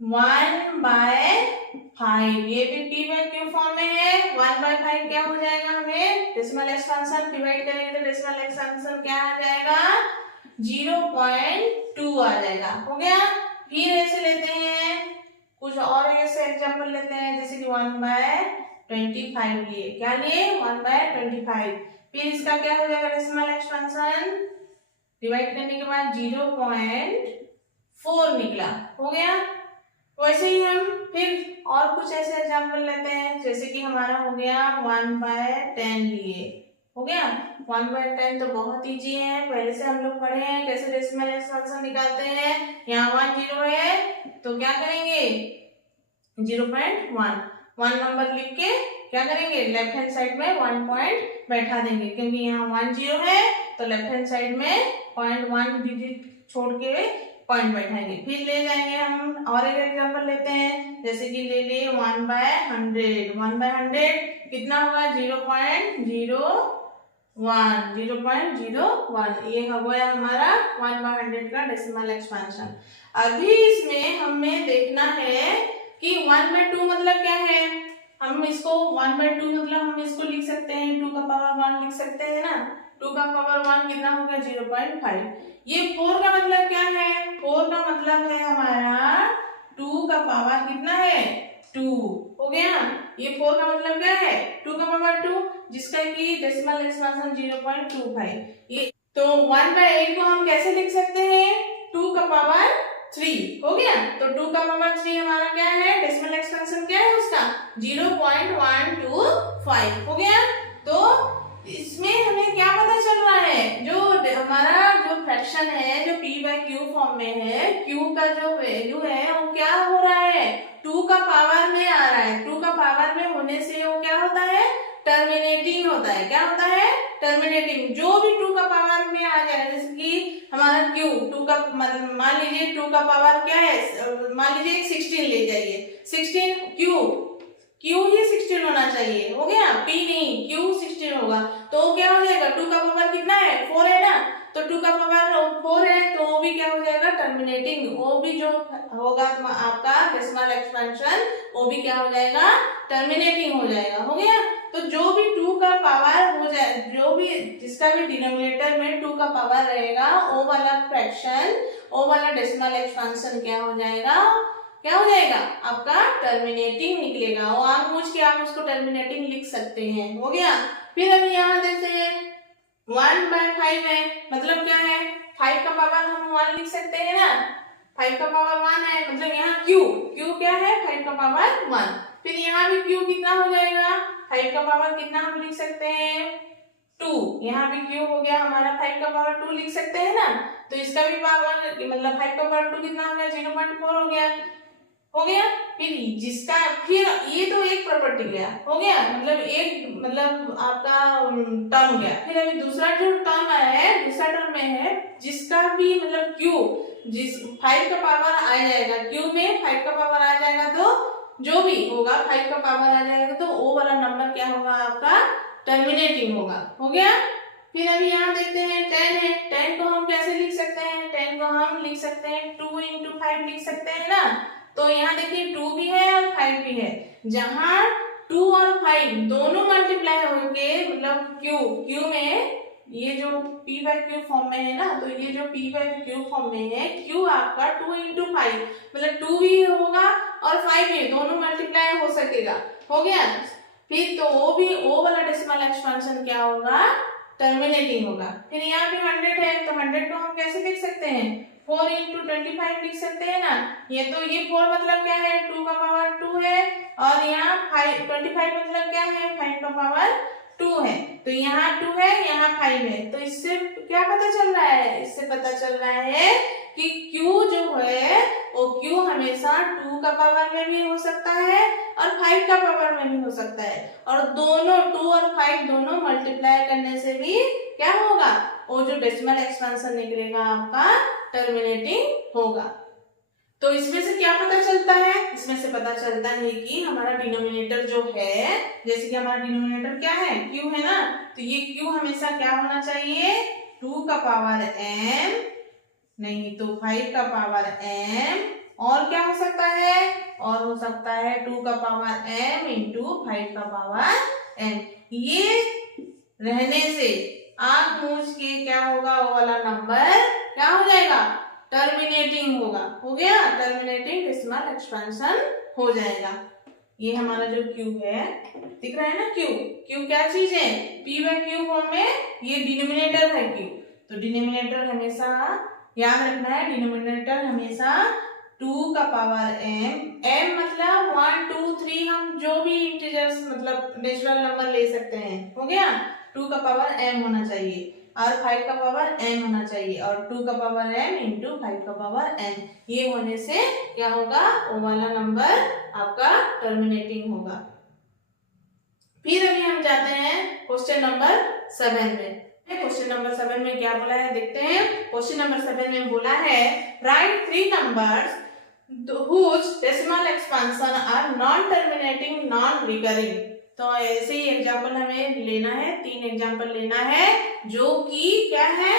1/5 ये भी p by q फॉर्म में है। 1/5 क्या हो जाएगा हमें डेसिमल एक्सपेंशन डिवाइड करेंगे तो डेसिमल एक्सपेंशन क्या आ जाएगा 0.2 आ जाएगा, हो गया। फिर ऐसे लेते हैं कुछ और ऐसे एग्जाम्पल लेते हैं, जैसे कि 1/25 लिए, क्या लिए 1/25। फिर इसका क्या हो जाएगा डेसिमल एक्सपेंशन, डिवाइड करने के बाद 0.4 निकला, हो गया। वैसे ही हम फिर और कुछ ऐसे एग्जाम्पल लेते हैं, जैसे कि हमारा हो गया 1/10 लिए, हो गया 1/10 तो बहुत इजी है, पहले से हम लोग पढ़े हैं कैसे डेसिमल एक्सपेंशन निकालते हैं। यहाँ 1 0 है तो क्या करेंगे 0.1 नंबर लिख के क्या करेंगे लेफ्ट हैंड साइड में 1 पॉइंट बैठा देंगे, क्योंकि यहाँ 1 0 है तो लेफ्ट हैंड साइड में 0.1 डिजिट छोड़ के पॉइंट बैठाएंगे। फिर ले जाएंगे हम और एक एग्जांपल लेते हैं, जैसे कि ले लिए 1/100 कितना होगा 0.01 ये हो गया हमारा 1/100 का डेसिमल एक्सपेंशन। अभी इसमें हमें देखना है कि 1/2 मतलब क्या है, हम इसको 1/2 मतलब हम इसको लिख सकते हैं 2 का पावर 1 लिख सकते हैं ना, 2 का पावर 1 कितना होगा 0.5। ये 4 का मतलब क्या है, 4 का मतलब है हमारा 2 का पावर कितना है 2, हो गया। ये 4 का मतलब क्या है 2 का पावर 2, जिसका कि डेसिमल एक्सपेंशन 0.25। ये तो 1/8 को हम कैसे लिख सकते हैं 2 का पावर 3, हो गया। तो 2 का पावर 3 हमारा क्या है डेसिमल एक्सपेंशन क्या है उसका 0.125, हो गया। तो इसमें हमें क्या पता चल रहा है, जो हमारा जो फ्रैक्शन है जो p/q फॉर्म में है, q का जो वैल्यू है वो क्या हो रहा है 2 का पावर में आ रहा है। 2 का पावर में होने से वो क्या होता है टर्मिनेटिंग होता है, क्या होता है टर्मिनेटिंग। जो भी 2 का पावर में आ जाए, जैसे कि हमारा q 2 का मान लीजिए 2 का पावर क्या है, मान लीजिए 16 ले जाइए, 16 q ही 16 होना चाहिए, हो गया p नहीं q 16 होगा। तो क्या हो जाएगा 2 का पावर कितना है 4 है ना, तो 2 का पावर 4 है तो वो भी क्या हो जाएगा टर्मिनेटिंग, वो भी जो होगा आपका डेसिमल एक्सपेंशन वो भी क्या हो जाएगा टर्मिनेटिंग हो जाएगा, हो गया। तो जो भी 2 का पावर हो जाए, जो भी जिसका भी डिनोमिनेटर में 2 का पावर रहेगा वो वाला फ्रैक्शन, वो वाला डेसिमल एक्सपेंशन क्या हो जाएगा आपका टर्मिनेटिंग निकलेगा। वो आंख मूझ के आप उसको टर्मिनेटिंग लिख सकते हैं, हो गया। फिर अभी यहाँ देखते हैं 1/5 है, मतलब क्या है 5 का पावर हम 1 लिख सकते हैं ना, 5 का पावर 1 है मतलब यहाँ q क्या है 5 का पावर 1। फिर यहाँ भी q कितना हो जाएगा 5 का पावर कितना हम लिख सकते हैं 2, यहाँ भी q हो गया हमारा 5 का पावर 2 लिख सकते हैं ना, तो इसका भी पावर मतलब 5 का पावर 2 कितना हो गया 0.4 हो गया। फिर जिसका फिर ये तो एक प्रॉपर्टी गया, हो गया मतलब आपका टर्म गया। फिर अभी दूसरा जो टर्म आया है, दूसरा टर्म में है जिसका भी मतलब q 5 का पावर आ जाएगा, q में 5 का पावर आ जाएगा तो जो भी होगा 5 का पावर आ जाएगा तो वो वाला नंबर क्या होगा आपका टर्मिनेटिंग होगा, हो गया। फिर अभी यहाँ देखते हैं 10 है, 10 को हम कैसे लिख सकते हैं, 10 को हम लिख सकते हैं 2 × 5 लिख सकते हैं ना। तो यहाँ देखिए 2 भी है और 5 भी है, जहाँ 2 और 5 दोनों मल्टीप्लाई होंगे मतलब q में ये जो p/q फॉर्म में है ना, तो ये जो p/q फॉर्म में है q आपका 2 × 5 मतलब 2 भी होगा और 5 भी, दोनों मल्टीप्लाई हो सकेगा, हो गया। फिर तो वो वाला डेसिमल एक्सपेंशन क्या होगा टर्मिनेटिंग होगा। फिर यहाँ भी 100 है तो 100 को हम कैसे लिख सकते हैं 4 × 25 लिख सकते हैं ना। ये 4 मतलब क्या है 2 का पावर 2 है और यहाँ 25 मतलब क्या है 5 का पावर 2 है, तो यहाँ 2 है यहाँ 5 है। तो इससे क्या पता चल रहा है, इससे पता चल रहा है कि q जो है वो q हमेशा 2 का पावर में भी हो सकता है और 5 का पावर में भी हो सकता है, और दोनों 2 और 5 दोनों मल्टीप्लाई करने से भी क्या होगा वो जो डेसिमल एक्सपेंशन निकलेगा आपका टर्मिनेटिंग होगा। तो इसमें से क्या पता चलता है, इसमें से पता चलता है कि हमारा डिनोमिनेटर जो है, जैसे कि हमारा डिनोमिनेटर क्या है q है ना, तो ये q हमेशा क्या होना चाहिए 2 का पावर m नहीं तो 5 का पावर m, और क्या हो सकता है और हो सकता है 2 का पावर m × 5 का पावर m। ये रहने से आंख मूझ के क्या होगा वो वाला नंबर क्या हो जाएगा टर्मिनेटिंग होगा, हो गया, टर्मिनेटिंग डेसिमल एक्सपेंशन हो जाएगा। ये हमारा जो क्यू है, दिख रहा है ना, क्यू, क्यू क्या चीज है, पी बाय क्यू फॉर्म में, ये डिनोमिनेटर है क्यू, तो डिनोमिनेटर हमेशा याद रखना है, डिनोमिनेटर हमेशा 2 का पावर m, m मतलब 1 2 3, हम जो भी इंटीजर्स मतलब नेचुरल नंबर ले सकते हैं, हो गया, 2 का पावर m होना चाहिए और 5 का पावर m होना चाहिए, और 2 का पावर m इंटू 5 का पावर n, ये होने से क्या होगा, वो वाला नंबर आपका टर्मिनेटिंग होगा। फिर अभी हम जाते हैं क्वेश्चन नंबर 7 में। क्वेश्चन नंबर 7 में क्या बोला है देखते हैं। क्वेश्चन नंबर 7 में बोला है right 3 numbers whose decimal expansion are non terminating non recurring। तो ऐसे ही एग्जांपल हमें लेना है, 3 एग्जांपल लेना है जो कि क्या है,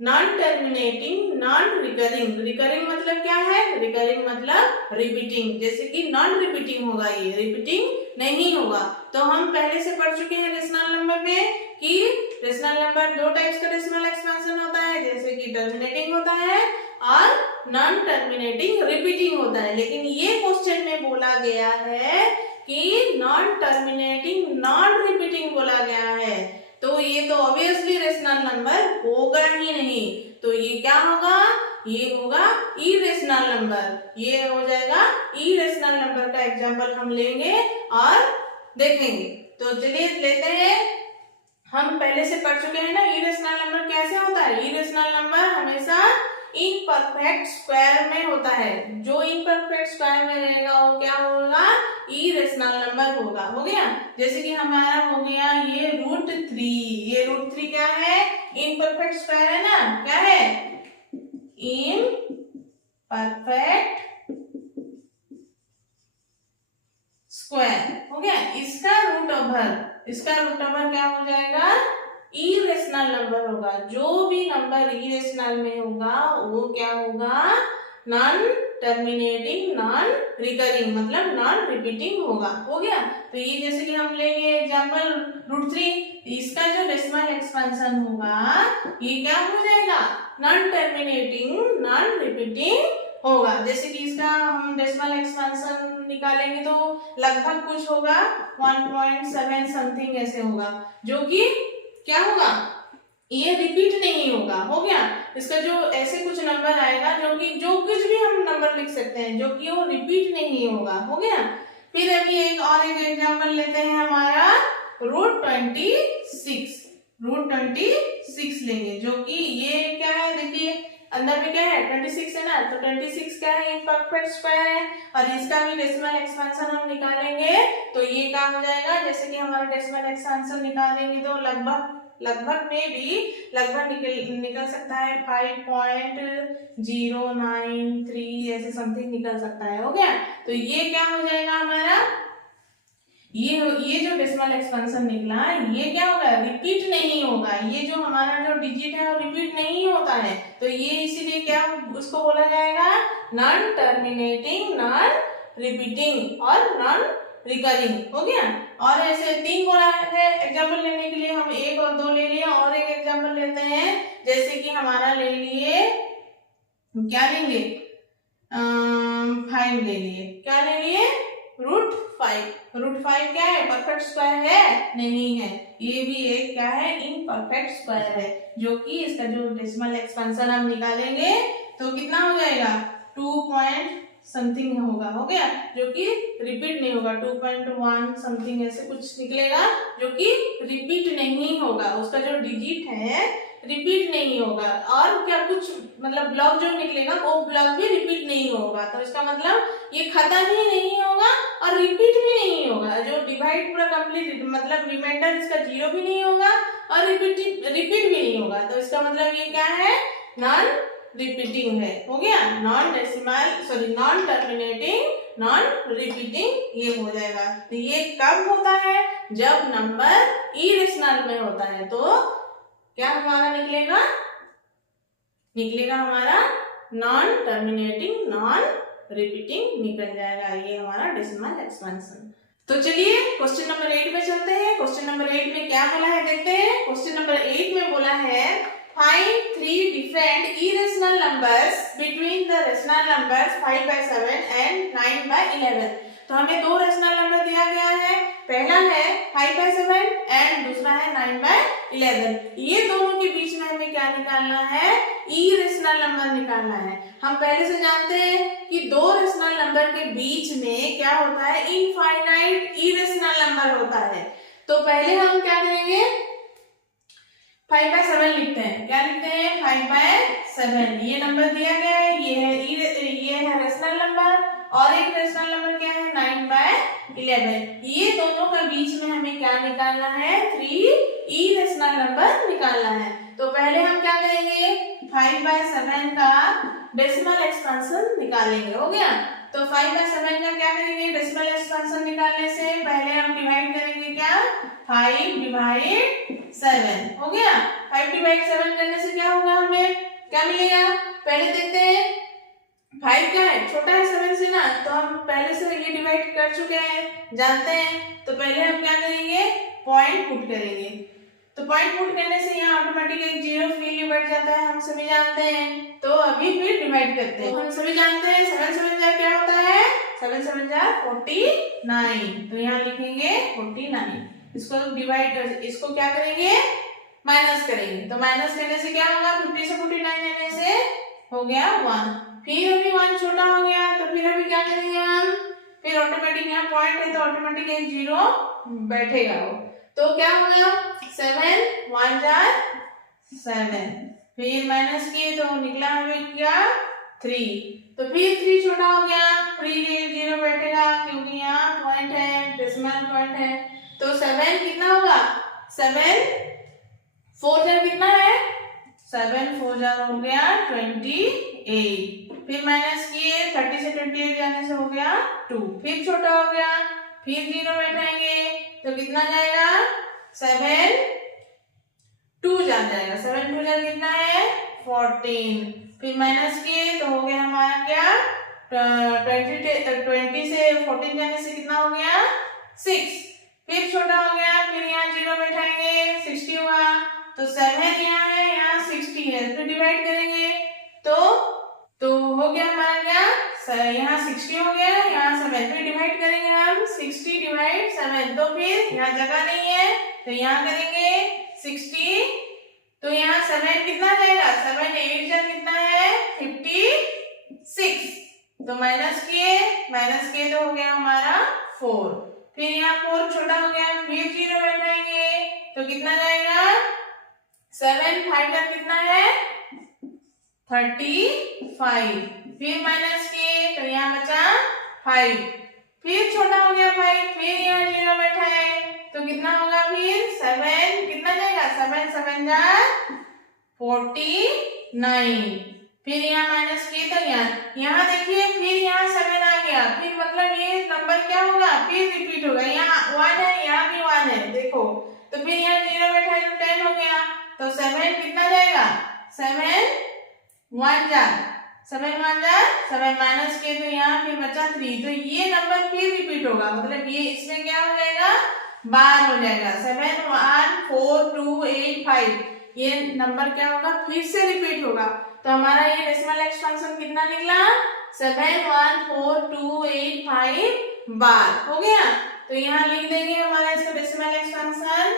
non terminating non recurring. Recurring मतलब क्या है, रिकरिंग मतलब रिपीटिंग, जैसे कि नॉन रिपीटिंग होगा, ये रिपीटिंग नहीं होगा। तो हम पहले से पढ़ चुके हैं रेशनल नंबर में कि रेशनल नंबर 2 टाइप्स का डेसिमल एक्सपेंशन होता है, जैसे कि टर्मिनेटिंग होता है और नॉन टर्मिनेटिंग रिपीटिंग होता है। लेकिन ये क्वेश्चन में बोला गया है कि नॉन टर्मिनेटिंग नॉन रिपीटिंग बोला गया है, तो ये तो ऑब्वियसली रेशनल नंबर होगा ही नहीं। तो ये क्या होगा, ये होगा इरेशनल नंबर, ये हो जाएगा इरेशनल नंबर का एग्जांपल हम लेंगे और देखेंगे। तो चलिए लेते हैं, हम पहले से पढ़ चुके हैं ना इरेशनल नंबर कैसे होता है। इरेशनल नंबर हमेशा इनपरफेक्ट स्क्वायर में होता है, जो इनपरफेक्ट स्क्वायर में रहेगा वो क्या होगा, इरेशनल नंबर होगा, हो गया। जैसे कि हमारा हो गया ये √3, ये √3 क्या है, इनपरफेक्ट स्क्वायर है ना, क्या है, इनपरफेक्ट स्क्वायर, हो गया। इसका रूट ओवर क्या हो जाएगा, इरेशनल नंबर होगा। जो भी नंबर इरेशनल में होगा वो क्या होगा, नॉन टर्मिनेटिंग नॉन रिकरिंग मतलब नॉन रिपीटिंग होगा, हो गया। तो ये जैसे कि हम लेंगे एग्जांपल √3, इसका जो डेसिमल एक्सपेंशन होगा ये क्या हो जाएगा, नॉन टर्मिनेटिंग नॉन रिपीटिंग होगा। जैसे कि इसका हम डेसिमल एक्सपेंशन निकालेंगे तो लगभग कुछ होगा 1.7 समथिंग ऐसे होगा, जो कि क्या होगा, ये रिपीट नहीं होगा, हो गया। इसका जो ऐसे कुछ नंबर आएगा जो कि जो कुछ भी हम नंबर लिख सकते हैं जो कि वो रिपीट नहीं होगा, हो गया। फिर अभी एक और एक एग्जांपल लेते हैं हमारा √26 लेंगे, जो कि ये क्या है, देखिए अंदर में क्या है 26 है ना, तो 26 क्या है, इनपरफेक्ट स्क्वायर है और इसका भी डेसिमल एक्सपेंशन हम निकालेंगे तो ये क्या हो जाएगा, जैसे कि हमारा डेसिमल एक्सपेंशन निकालेंगे तो लगभग में भी लगभग निकल सकता है 5.093 ऐसे समथिंग निकल सकता है, हो गया। तो ये क्या हो जाएगा हमारा, ये जो डेसिमल एक्सपेंशन निकला ये क्या होगा, रिपीट नहीं होगा। ये जो हमारा जो डिजिट है वो रिपीट नहीं होता है, तो ये इसीलिए क्या उसको बोला जाएगा, नॉन टर्मिनेटिंग नॉन रिपीटिंग और नॉन रिकरिंग, हो गया। और ऐसे 3 बोला है एग्जांपल लेने के लिए, हम 1 और 2 ले लिए और एक एग्जांपल लेते हैं, जैसे कि हमारा ले लिए, क्या लेंगे, 5 ले लिए, क्या ले लिए, √5 क्या है, परफेक्ट स्क्वायर है नहीं है, ये भी एक क्या है, इनपरफेक्ट स्क्वायर है, जो कि इसका जो डेसिमल एक्सपेंशन हम निकालेंगे तो कितना हो जाएगा, 2 समथिंग होगा, हो गया, जो कि रिपीट नहीं होगा, 2.1 समथिंग ऐसे कुछ निकलेगा जो कि रिपीट नहीं होगा, उसका जो डिजिट है रिपीट नहीं होगा। और क्या कुछ मतलब ब्लॉक जो निकलेगा वो ब्लॉक भी रिपीट नहीं होगा, तो इसका मतलब ये खत्म ही नहीं होगा और रिपीट भी नहीं होगा, जो डिवाइड पूरा कंप्लीट मतलब रिमाइंडर इसका 0 भी नहीं होगा और रिपीट भी नहीं होगा, तो इसका मतलब ये क्या है, नॉन रिपीटिंग है, हो गया, नॉन टर्मिनेटिंग नॉन रिपीटिंग ये हो जाएगा। तो ये कब होता है, जब नंबर इरेशनल में होता है, तो क्या हमारा निकलेगा हमारा नॉन टर्मिनेटिंग नॉन रिपीटिंग निकल जाएगा, ये हमारा डेसिमल एक्सपेंशन। तो चलिए क्वेश्चन नंबर 8 में चलते हैं। क्वेश्चन नंबर 8 में क्या बोला है देखते हैं। क्वेश्चन नंबर 8 में बोला है find 3 different irrational numbers between the rational numbers 5/7 and 9/11। तो हमें दो रेशनल नंबर दिया गया है, पहला है 5/7 एंड दूसरा है 9/11। ये दोनों के बीच में हमें क्या निकालना है, इरेशनल नंबर निकालना है। हम पहले से जानते हैं कि दो रेशनल नंबर के बीच में क्या होता है, इनफाइनाइट इरेशनल नंबर होता है। तो पहले हम क्या करेंगे, 5/7 लिखते हैं। क्या लिखते हैं, 5/7। ये नंबर दिया गया है, ये है रेशनल नंबर, और एक रेशनल नंबर क्या है, 9/11। ये दोनों के बीच में हमें क्या निकालना है, 3 इरेशनल नंबर निकालना है। तो पहले हम क्या करेंगे, 5/7 का डेसिमल एक्सपेंशन निकालेंगे। हो गया, तो 5/7 का क्या करेंगे, डेसिमल एक्सपेंशन निकालने से पहले हम डिवाइड करेंगे, क्या, 5/7। हो गया, 5/7 करने से क्या होगा, हमें क्या मिलेगा, पहले देखते हैं। 5 क्या है, छोटा है 7 से ना, तो हम पहले से ये डिवाइड कर चुके हैं, जानते हैं। तो पहले हम क्या करेंगे, पॉइंट पुट करेंगे। तो पॉइंट पुट करने से यहाँ ऑटोमेटिक एक जीरो फ्रीली बढ़ जाता है, हम सभी जानते हैं। तो अभी फिर डिवाइड करते हैं। हम सभी जानते हैं 7 7 जा क्या होता है, 7 7 जा 49। तो यहाँ लिखेंगे 49। इसको डिवाइड, इसको क्या करेंगे, माइनस करेंगे। तो माइनस करने से क्या होगा, 50 से 49 जाने से हो गया 1। फिर अभी 1 छोटा हो गया, तो फिर अभी क्या करेंगे हम, फिर ऑटोमेटिक यहाँ पॉइंट है तो ऑटोमेटिक एक जीरो बैठेगा वो। तो क्या होगा, 7 1 जा 7, फिर माइनस किए तो निकला हमें क्या, 3। तो फिर 3 छोटा हो गया, 3 जीरो बैठेगा क्योंकि यहाँ पॉइंट है, डेसिमल पॉइंट है। तो 7 कितना होगा, 7 4 जा कितना है, 7 4 जा हो गया 28। फिर माइनस किए, 30 से 28 जाने से हो गया 2। फिर छोटा हो गया, फिर जीरो बैठाएंगे तो कितना जाएगा, 7 2 जा जाएगा, 7 2 जा कितना है 14। फिर माइनस किए तो हो गया हमारा क्या, 20 से 14 जाने से कितना हो गया 6। फिर छोटा हो गया, फिर यहाँ जीरो बैठाएंगे, 60 हुआ। तो 7 यहाँ है, यहाँ 60 है, तो डिवाइड करेंगे तो हो गया हमारा क्या, यहाँ 60 हो गया, यहाँ 7। फिर डिवाइड करेंगे हम 60 डिवाइड 7। तो फिर यहाँ जगह नहीं है तो यहाँ करेंगे 60। तो यहाँ 7 कितना जाएगा, 7 8 जा कितना है 56। तो माइनस किए तो हो गया हमारा 4। फिर यहाँ 4 छोटा हो गया, फिर जीरो बैठाएंगे तो कितना जाएगा, 7 5 जा कितना है 35। फिर माइनस किए तो यहाँ बचा 5। फिर छोटा हो गया 5, फिर यहाँ जीरो बैठा है तो कितना होगा, फिर 7 कितना जाएगा, 7 7 जा 49। फिर यहाँ माइनस किए तो यहाँ देखिए, फिर यहाँ 7 आ गया, फिर मतलब ये नंबर क्या होगा, फिर रिपीट होगा। यहाँ 1 है, यहाँ भी 1 है, देखो। तो फिर यहाँ जीरो बैठा है तो 10 हो गया। तो 7 कितना जाएगा, 7 1 जा 7 माइनस किए तो यहाँ फिर बचा 3। तो ये नंबर फिर रिपीट होगा, मतलब ये इसमें क्या हो जाएगा, बार हो जाएगा। 7 1 4 2 8 5 ये नंबर क्या होगा, फिर से रिपीट होगा। तो हमारा ये डेसिमल एक्सपेंशन कितना निकला, 7 1 4 2 8 5 बार हो गया। तो यहाँ लिख देंगे हमारा इसका डेसिमल एक्सपेंशन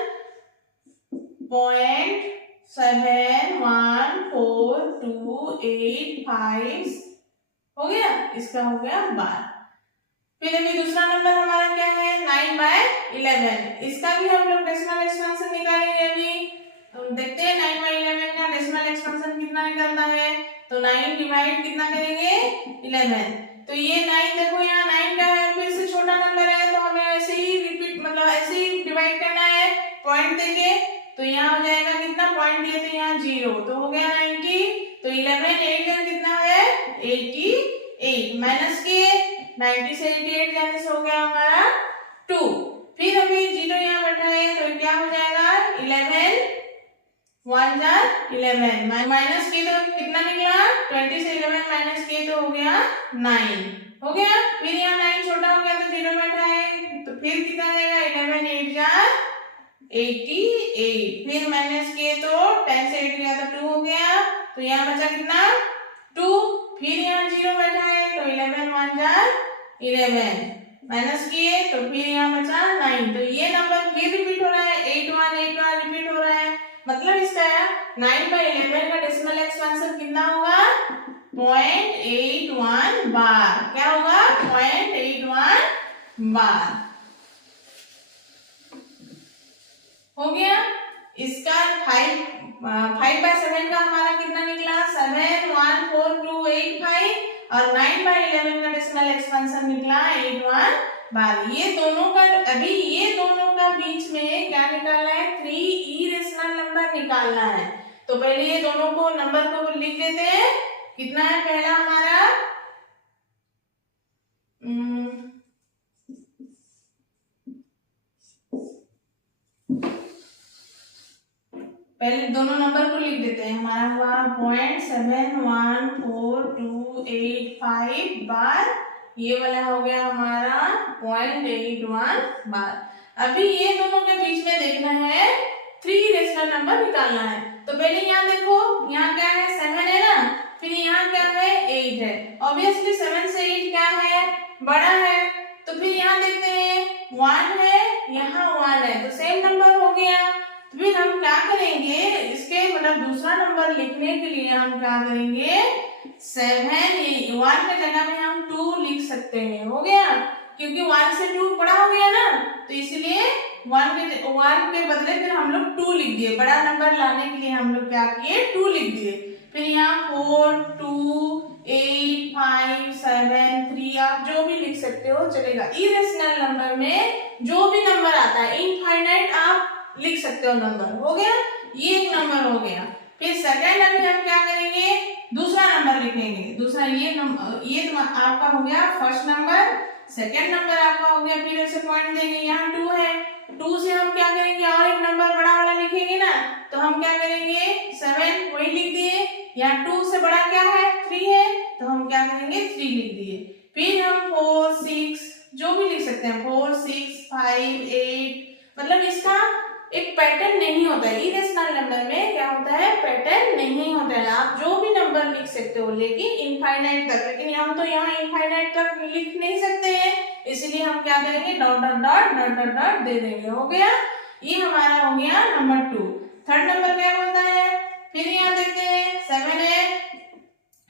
0.7 1 4 2 8 5 हो गया, इसका हो गया बार। फिर अभी दूसरा नंबर हमारा क्या है, 9/11। इसका भी हम लोग डेसिमल एक्सपेंशन निकालेंगे। अभी तो देखते हैं 9/11 का डेसिमल एक्सपेंशन कितना निकलता है। तो 9 डिवाइड कितना करेंगे, 11। तो ये 9 देखो, यहाँ 9 का है, फिर से छोटा नंबर है तो हमें ऐसे ही रिपीट, मतलब ऐसे ही डिवाइड करना है पॉइंट देके। तो यहाँ हो जाएगा कितना, पॉइंट दिए तो यहाँ 0, तो हो गया 90। तो 11 8 का कितना है 88। माइनस किए, 90 से 88 जाने से हो गया हमारा 2। फिर अभी जीरो यहाँ बैठाए तो क्या हो जाएगा, 11 1 जा 11। माइनस किए तो कितना निकला, 20 से 11 माइनस किए तो हो गया 9 हो गया। फिर यहाँ 9 छोटा हो गया तो जीरो बैठा है, तो फिर कितना आएगा, 11 8 जा 88। फिर माइनस किए तो 10 से 8 गया तो 2 हो गया, तो यहाँ बचा कितना 2। फिर यहाँ 0 बैठा है तो 11 1 जा 11, माइनस किए तो फिर यहाँ बचा 9। तो ये नंबर फिर रिपीट हो रहा है, 8 1 8 1 रिपीट हो रहा है। मतलब इसका 9/11 का डेसिमल एक्सपेंशन कितना होगा 0.81 बार। क्या होगा 0.81 बार। हो गया। इसका 5/7 का हमारा कितना निकला 7 1 4 2 8 5 और 9/11 का डेसिमल एक्सपेंशन निकला 81 बार। ये दोनों का अभी ये दोनों का बीच में क्या निकालना है 3 इरेशनल नंबर निकालना है। तो पहले ये दोनों को नंबर को लिख देते हैं। कितना है पहला हमारा पहले दोनों नंबर को लिख देते हैं। हमारा हुआ 0.71428 बार, ये वाला हो गया हमारा 0.81 बार। अभी ये दोनों के बीच में देखना है 3 रेशनल नंबर निकालना है। तो पहले यहाँ देखो, यहाँ क्या है 7 है ना, फिर यहाँ क्या है 8 है। ऑब्वियसली 7 से 8 क्या है बड़ा है, तो फिर यहाँ देखते हैं 1 है, यहाँ 1 है, तो सेम नंबर हो गया। तो फिर हम क्या करेंगे इसके मतलब दूसरा नंबर लिखने के लिए हम क्या करेंगे 7 1 के जगह में हम 2 लिख सकते हैं। हो गया, क्योंकि 1 से 2 बड़ा हो गया ना, तो इसलिए 1 के बदले फिर हम लोग 2 लिख दिए। बड़ा नंबर लाने के लिए हम लोग क्या किए 2 लिख दिए। फिर यहाँ 4 2 8 5 7 3 आप जो भी लिख सकते हो चलेगा। इरेशनल नंबर में जो भी नंबर आता है इनफाइनाइट आप लिख सकते हो नंबर। हो गया, ये एक नंबर हो गया। फिर सेकंड अभी हम क्या करेंगे दूसरा नंबर लिखेंगे। दूसरा ये आपका हो गया फर्स्ट नंबर, सेकंड नंबर आपका हो गया, फिर ऐसे पॉइंट देंगे यहाँ 2 है, 2 से हम क्या करेंगे और एक नंबर बड़ा वाला लिखेंगे ना, तो हम क्या करेंगे 7 वही लिख दिए। यहाँ 2 से बड़ा क्या है 3 है, तो हम क्या करेंगे 3 लिख दिए। फिर हम 4 6 जो भी लिख सकते हैं 4 6 5 8, मतलब इसका एक पैटर्न नहीं होता है। इरेशनल नंबर में क्या होता है पैटर्न नहीं होता है। आप जो भी नंबर लिख सकते हो लेकिन इनफाइनाइट तक, लेकिन हम तो यहाँ इनफाइनाइट तक लिख नहीं सकते हैं, इसलिए हम क्या करेंगे dot dot dot dot dot dot दे देंगे। हो गया, ये हमारा हो गया नंबर 2। थर्ड नंबर क्या बोलता है, फिर यहाँ देखते हैं 7 है,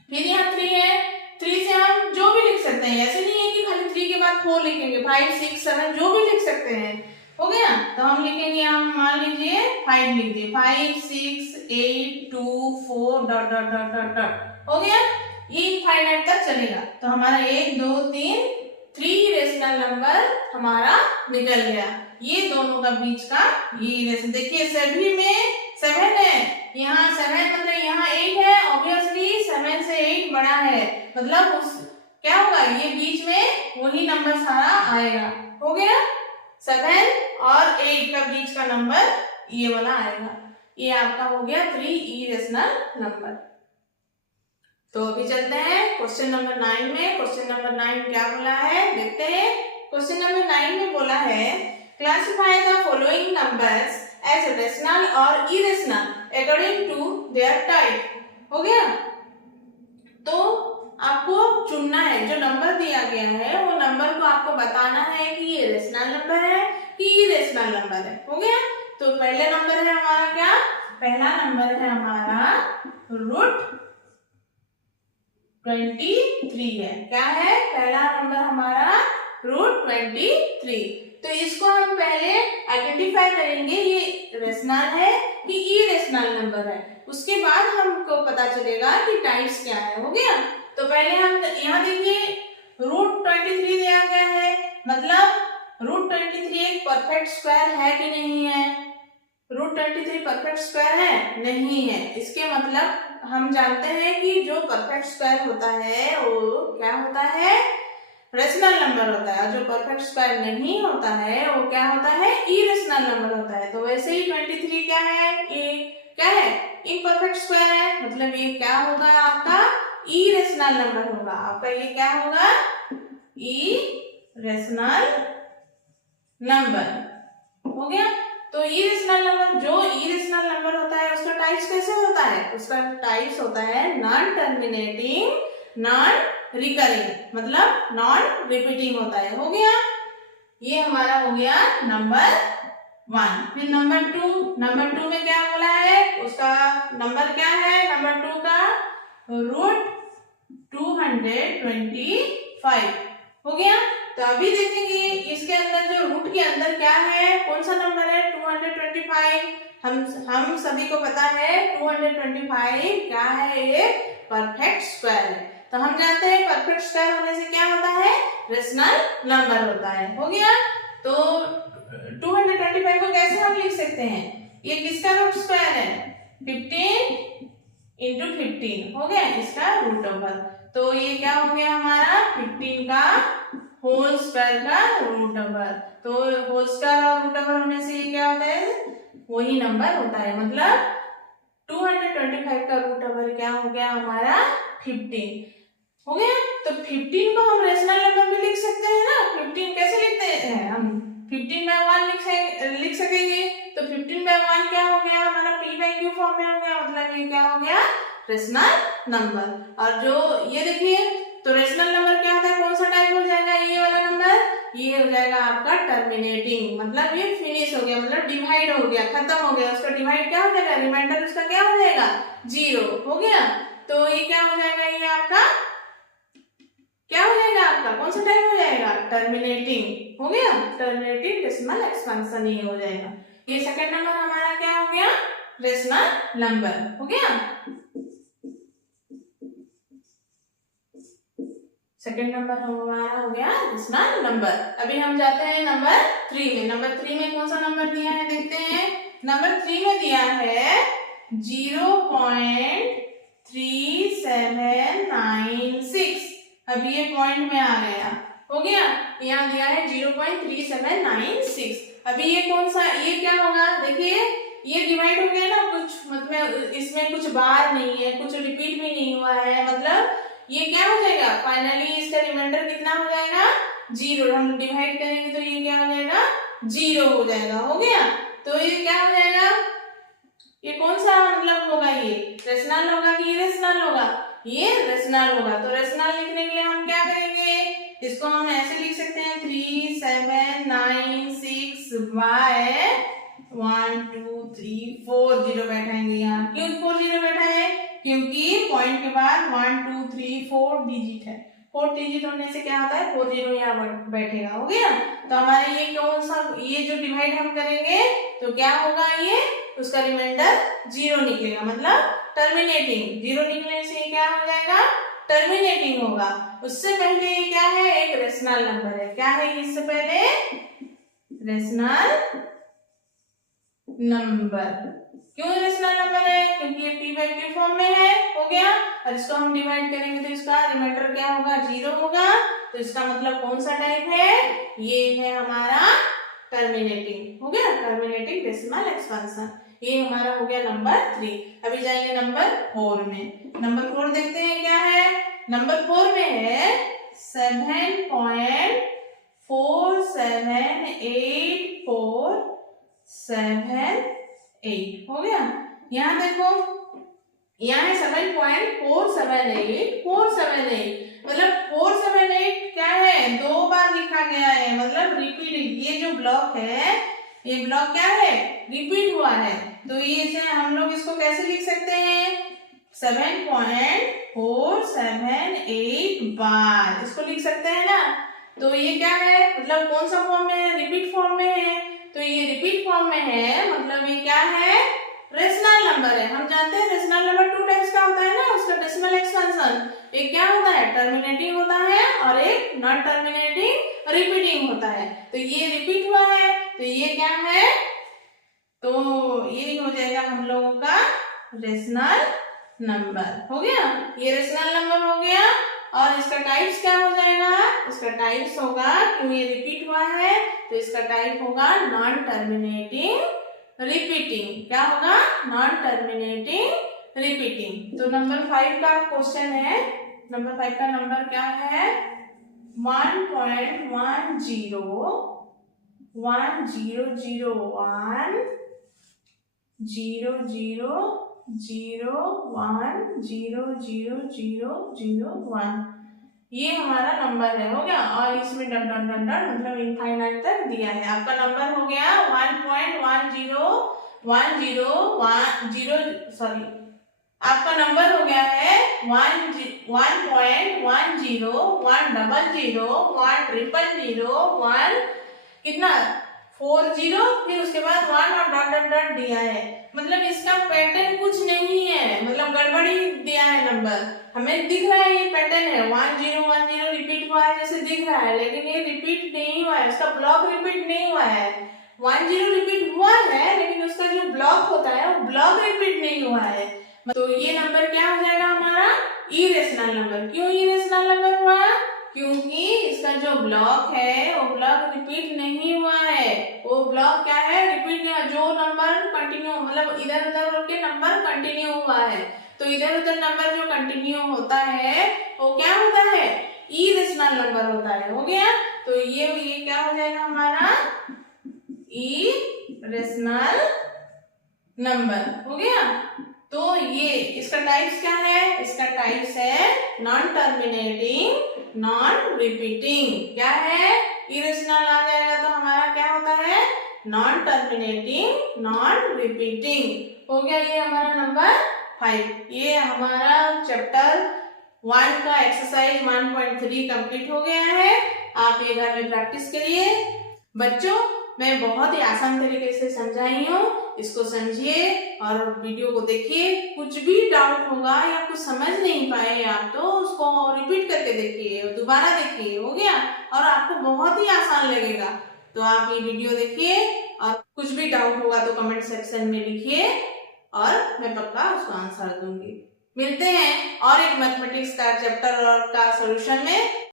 फिर यहाँ 3 है, 3 से हम जो भी लिख सकते हैं, ऐसे नहीं है कि खाली 3 के बाद 4 लिखेंगे, 5 6 7 जो भी लिख सकते हैं। हो गया, तो हम लिखेंगे, हम मान लीजिए 5 लिख दिए, 5 6 8 2 4 dot dot dot dot dot. हो गया, ये इनफाइनाइट तक चलेगा। तो हमारा 1 2 3 रेशनल नंबर हमारा निकल गया। ये दोनों का बीच का ये रेशन देखिए, सभी में 7 है, यहाँ 7 मतलब यहाँ 8 है। ऑब्वियसली 7 से 8 बड़ा है, मतलब उस क्या होगा ये बीच में वही नंबर सारा आएगा। हो गया, 7 और 8 का बीच का नंबर ये वाला आएगा। ये आपका हो गया 3 इरेशनल नंबर। तो अभी चलते हैं क्वेश्चन नंबर 9 में। क्वेश्चन नंबर 9 क्या बोला है देखते हैं। क्वेश्चन नंबर 9 में बोला है classify the following numbers as rational और irrational according to their type. हो गया, तो आपको चुनना है, जो नंबर दिया गया है वो नंबर को आपको बताना है कि ये रेशनल नंबर है कि इरेशनल नंबर है। हो गया, तो पहले नंबर है हमारा क्या, पहला नंबर है हमारा √23 है। क्या है पहला नंबर हमारा √23। तो इसको हम पहले आइडेंटिफाई करेंगे ये रेशनल है कि इरेशनल नंबर है, उसके बाद हमको पता चलेगा कि टाइप्स क्या है। हो गया, तो पहले हम यहाँ देखिए √23 दिया गया है, मतलब √23 एक परफेक्ट स्क्वायर है कि नहीं है। √23 परफेक्ट स्क्वायर है नहीं है, इसके मतलब हम जानते हैं कि जो परफेक्ट स्क्वायर होता है वो क्या होता है रेशनल नंबर होता है, और जो परफेक्ट स्क्वायर नहीं होता है वो क्या होता है इरेशनल नंबर होता है। तो वैसे ही 23 क्या है, ये क्या है इम्परफेक्ट स्क्वायर है, मतलब ये क्या होगा आपका इरेशनल नंबर होगा। आपका ये क्या होगा इरेशनल नंबर। हो गया, तो इरेशनल नंबर, जो इरेशनल नंबर होता है उसका टाइप्स कैसे होता है? उसका टाइप्स होता है नॉन टर्मिनेटिंग, नॉन रिकरिंग, मतलब नॉन रिपीटिंग होता है। हो गया, ये हमारा हो गया नंबर 1। फिर नंबर 2, नंबर 2 में क्या बोला है? उसका नंबर क्या है? नंबर 2 का रूट 225 हो गया। तो अभी देखेंगे इसके अंदर जो रूट के अंदर क्या है, कौन सा नंबर है? 225। हम सभी को पता है 225 क्या है? एक परफेक्ट स्क्वायर है। तो हम जानते हैं परफेक्ट स्क्वायर होने से क्या होता है? रेशनल नंबर होता है। हो गया। तो 225 को कैसे हम लिख सकते हैं? ये किसका रूट स्क्वायर है? 15 इंटू 15 हो गया इसका रूट ओवर। तो ये क्या हो गया हमारा? 15 का होल स्क्वायर का रूट ओवर। तो होल स्क्वायर और रूट ओवर होने से ये क्या होता है? वही नंबर होता है। मतलब 225 का रूट ओवर क्या हो गया हमारा? 15 हो गया। तो 15 को हम रेशनल नंबर में लिख सकते हैं ना। 15 कैसे लिखते हैं हम? 15/1 लिख सकेंगे। तो 15/1 क्या हो गया हमारा? p/q फॉर्म में हो गया। मतलब ये क्या हो गया? Rational number. और जो ये देखिए, तो रेशनल नंबर क्या होता है? कौन सा टाइप हो जाएगा ये वाला नंबर? ये हो जाएगा आपका टर्मिनेटिंग, मतलब ये फिनिश हो गया, मतलब डिवाइड हो गया, खत्म हो गया। उसका डिवाइड क्या हो जाएगा? रिमाइंडर उसका क्या हो जाएगा? 0 हो गया। तो ये क्या हो जाएगा? ये आपका क्या हो जाएगा? आपका कौन सा टाइप हो जाएगा? टर्मिनेटिंग हो गया। टर्मिनेटिंग डेसिमल एक्सपेंशन ये हो जाएगा। ये सेकंड नंबर हमारा क्या हो गया? रेशनल नंबर हो गया। सेकंड नंबर हमारा हो गया रेशनल नंबर। अभी हम जाते हैं नंबर 3 में। नंबर 3 में कौन सा नंबर दिया है देखते हैं। नंबर 3 में दिया है 0.3796। अब ये पॉइंट में आ गया। हो गया। यहाँ दिया है 0.3796। अभी ये कौन सा, ये क्या होगा? देखिए ये डिवाइड हो गया ना कुछ, मतलब इसमें कुछ बार नहीं है, कुछ रिपीट भी नहीं हुआ है, मतलब ये क्या हो जाएगा? फाइनली इसका रिमाइंडर कितना हो जाएगा? 0। हम डिवाइड करेंगे तो ये क्या हो जाएगा? 0 हो जाएगा। हो गया। तो ये क्या हो जाएगा? ये कौन सा मतलब होगा? ये रेशनल होगा कि इरेशनल होगा? ये रेशनल होगा। तो रेशनल लिखने के लिए हम क्या करेंगे? इसको हम ऐसे लिख सकते हैं 3796/1 2 3 4 0 बैठाएंगे यहाँ। क्यों 4 0 बैठा है? क्योंकि पॉइंट के बाद 1 2 3 4 डिजिट है। 4 डिजिट होने से क्या होता है? 4 0 यहाँ बैठेगा। हो गया। तो हमारे ये कौन सा, ये जो डिवाइड हम करेंगे तो क्या होगा? ये उसका रिमाइंडर 0 निकलेगा, मतलब टर्मिनेटिंग। 0 निकलने से ये क्या हो जाएगा? टर्मिनेटिंग होगा। उससे पहले ये क्या है? एक रेशनल नंबर है। क्या है इससे पहले? Rational number. क्यों रेशनल नंबर है? क्योंकि ये p/q फॉर्म में है। हो गया। और इसको हम डिवाइड करेंगे तो इसका रिमाइंडर क्या होगा? 0 होगा। तो इसका मतलब कौन सा टाइप है? ये है हमारा टर्मिनेटिंग। हो गया, टर्मिनेटिंग डेसिमल एक्सपेंशन। ये हमारा हो गया नंबर 3। अभी जाएंगे नंबर 4 में। नंबर 4 देखते हैं क्या है। नंबर 4 में है 7.478478। हो गया। यहाँ देखो, यहाँ है 7.478478। मतलब 478 क्या है? 2 बार लिखा गया है, मतलब रिपीट। ये जो ब्लॉक है, ये ब्लॉक क्या है? रिपीट हुआ है। तो ये इसे हम लोग इसको कैसे लिख सकते हैं? 7.478 बार इसको लिख सकते हैं ना। तो ये क्या है? मतलब कौन सा फॉर्म में है? रिपीट फॉर्म में है। तो ये रिपीट फॉर्म में है, मतलब ये क्या है? रेशनल नंबर है। हम जानते हैं रेशनल नंबर 2 टाइप्स का होता है ना, उसका डेसिमल एक्सपेंशन। एक क्या होता है? टर्मिनेटिंग होता है, और एक नॉन टर्मिनेटिंग रिपीटिंग होता है। तो ये रिपीट हुआ है, तो ये क्या है? तो ये हो जाएगा हम लोगों का रेशनल नंबर। हो गया। ये रेशनल नंबर हो गया। और इसका टाइप्स क्या हो जाएगा? इसका टाइप्स होगा, क्यों ये रिपीट हुआ है तो इसका टाइप होगा नॉन टर्मिनेटिंग रिपीटिंग। क्या होगा? Non terminating repeating. तो नंबर 5 का क्वेश्चन है। नंबर 5 का नंबर क्या है? 1.10 1 0 0 1 0 0 0 1 0 0 0 0 1, ये हमारा नंबर है, हो गया। और इसमें डॉट डॉट डॉट डॉट मतलब इनफाइनाइट तक दिया है। आपका नंबर हो गया 1.1010 सॉरी, आपका नंबर हो गया है 1.1010100001 कितना 40, फिर उसके बाद 1 और डॉट डॉट डॉट दिया है। मतलब इसका पैटर्न कुछ नहीं है, मतलब गड़बड़ी दिया है नंबर। हमें दिख रहा है ये पैटर्न है 1010 रिपीट हुआ है जैसे दिख रहा है, लेकिन ये रिपीट नहीं हुआ है, इसका ब्लॉक रिपीट नहीं हुआ है। 10 रिपीट हुआ है लेकिन उसका जो ब्लॉक होता है वो ब्लॉक रिपीट नहीं हुआ है। तो ये नंबर क्या हो जाएगा हमारा इरेशनल नंबर। क्यों इरेशनल नंबर हुआ? क्योंकि इसका जो ब्लॉक है वो ब्लॉक रिपीट नहीं हुआ है। वो ब्लॉक क्या है, रिपीट नहीं हुआ। जो नंबर कंटिन्यू मतलब इधर उधर के नंबर कंटिन्यू हुआ है, तो इधर उधर नंबर जो कंटिन्यू होता है वो क्या होता है, इरेशनल नंबर होता है। हो गया। तो ये क्या हो जाएगा हमारा इरेशनल नंबर, हो गया। तो ये इसका टाइप्स क्या है, इसका टाइप्स है नॉन टर्मिनेटिंग नॉन रिपीटिंग। क्या है, इरेशनल आ जाएगा तो हमारा क्या होता है, नॉन टर्मिनेटिंग नॉन रिपीटिंग। हो गया ये हमारा नंबर 5। ये हमारा चैप्टर 1 का एक्सरसाइज 1.3 कंप्लीट हो गया है। आप ये घर में प्रैक्टिस करिए। बच्चों, मैं बहुत ही आसान तरीके से समझाई हूँ, इसको समझिए और वीडियो को देखिए। कुछ भी डाउट होगा या कुछ समझ नहीं पाए आप तो उसको रिपीट करके देखिए, दोबारा देखिए। हो गया। और आपको बहुत ही आसान लगेगा। तो आप ये वीडियो देखिए और कुछ भी डाउट होगा तो कमेंट सेक्शन में लिखिए और मैं पक्का उसको आंसर दूंगी। मिलते हैं और एक मैथमेटिक्स का चैप्टर और का सॉल्यूशन में।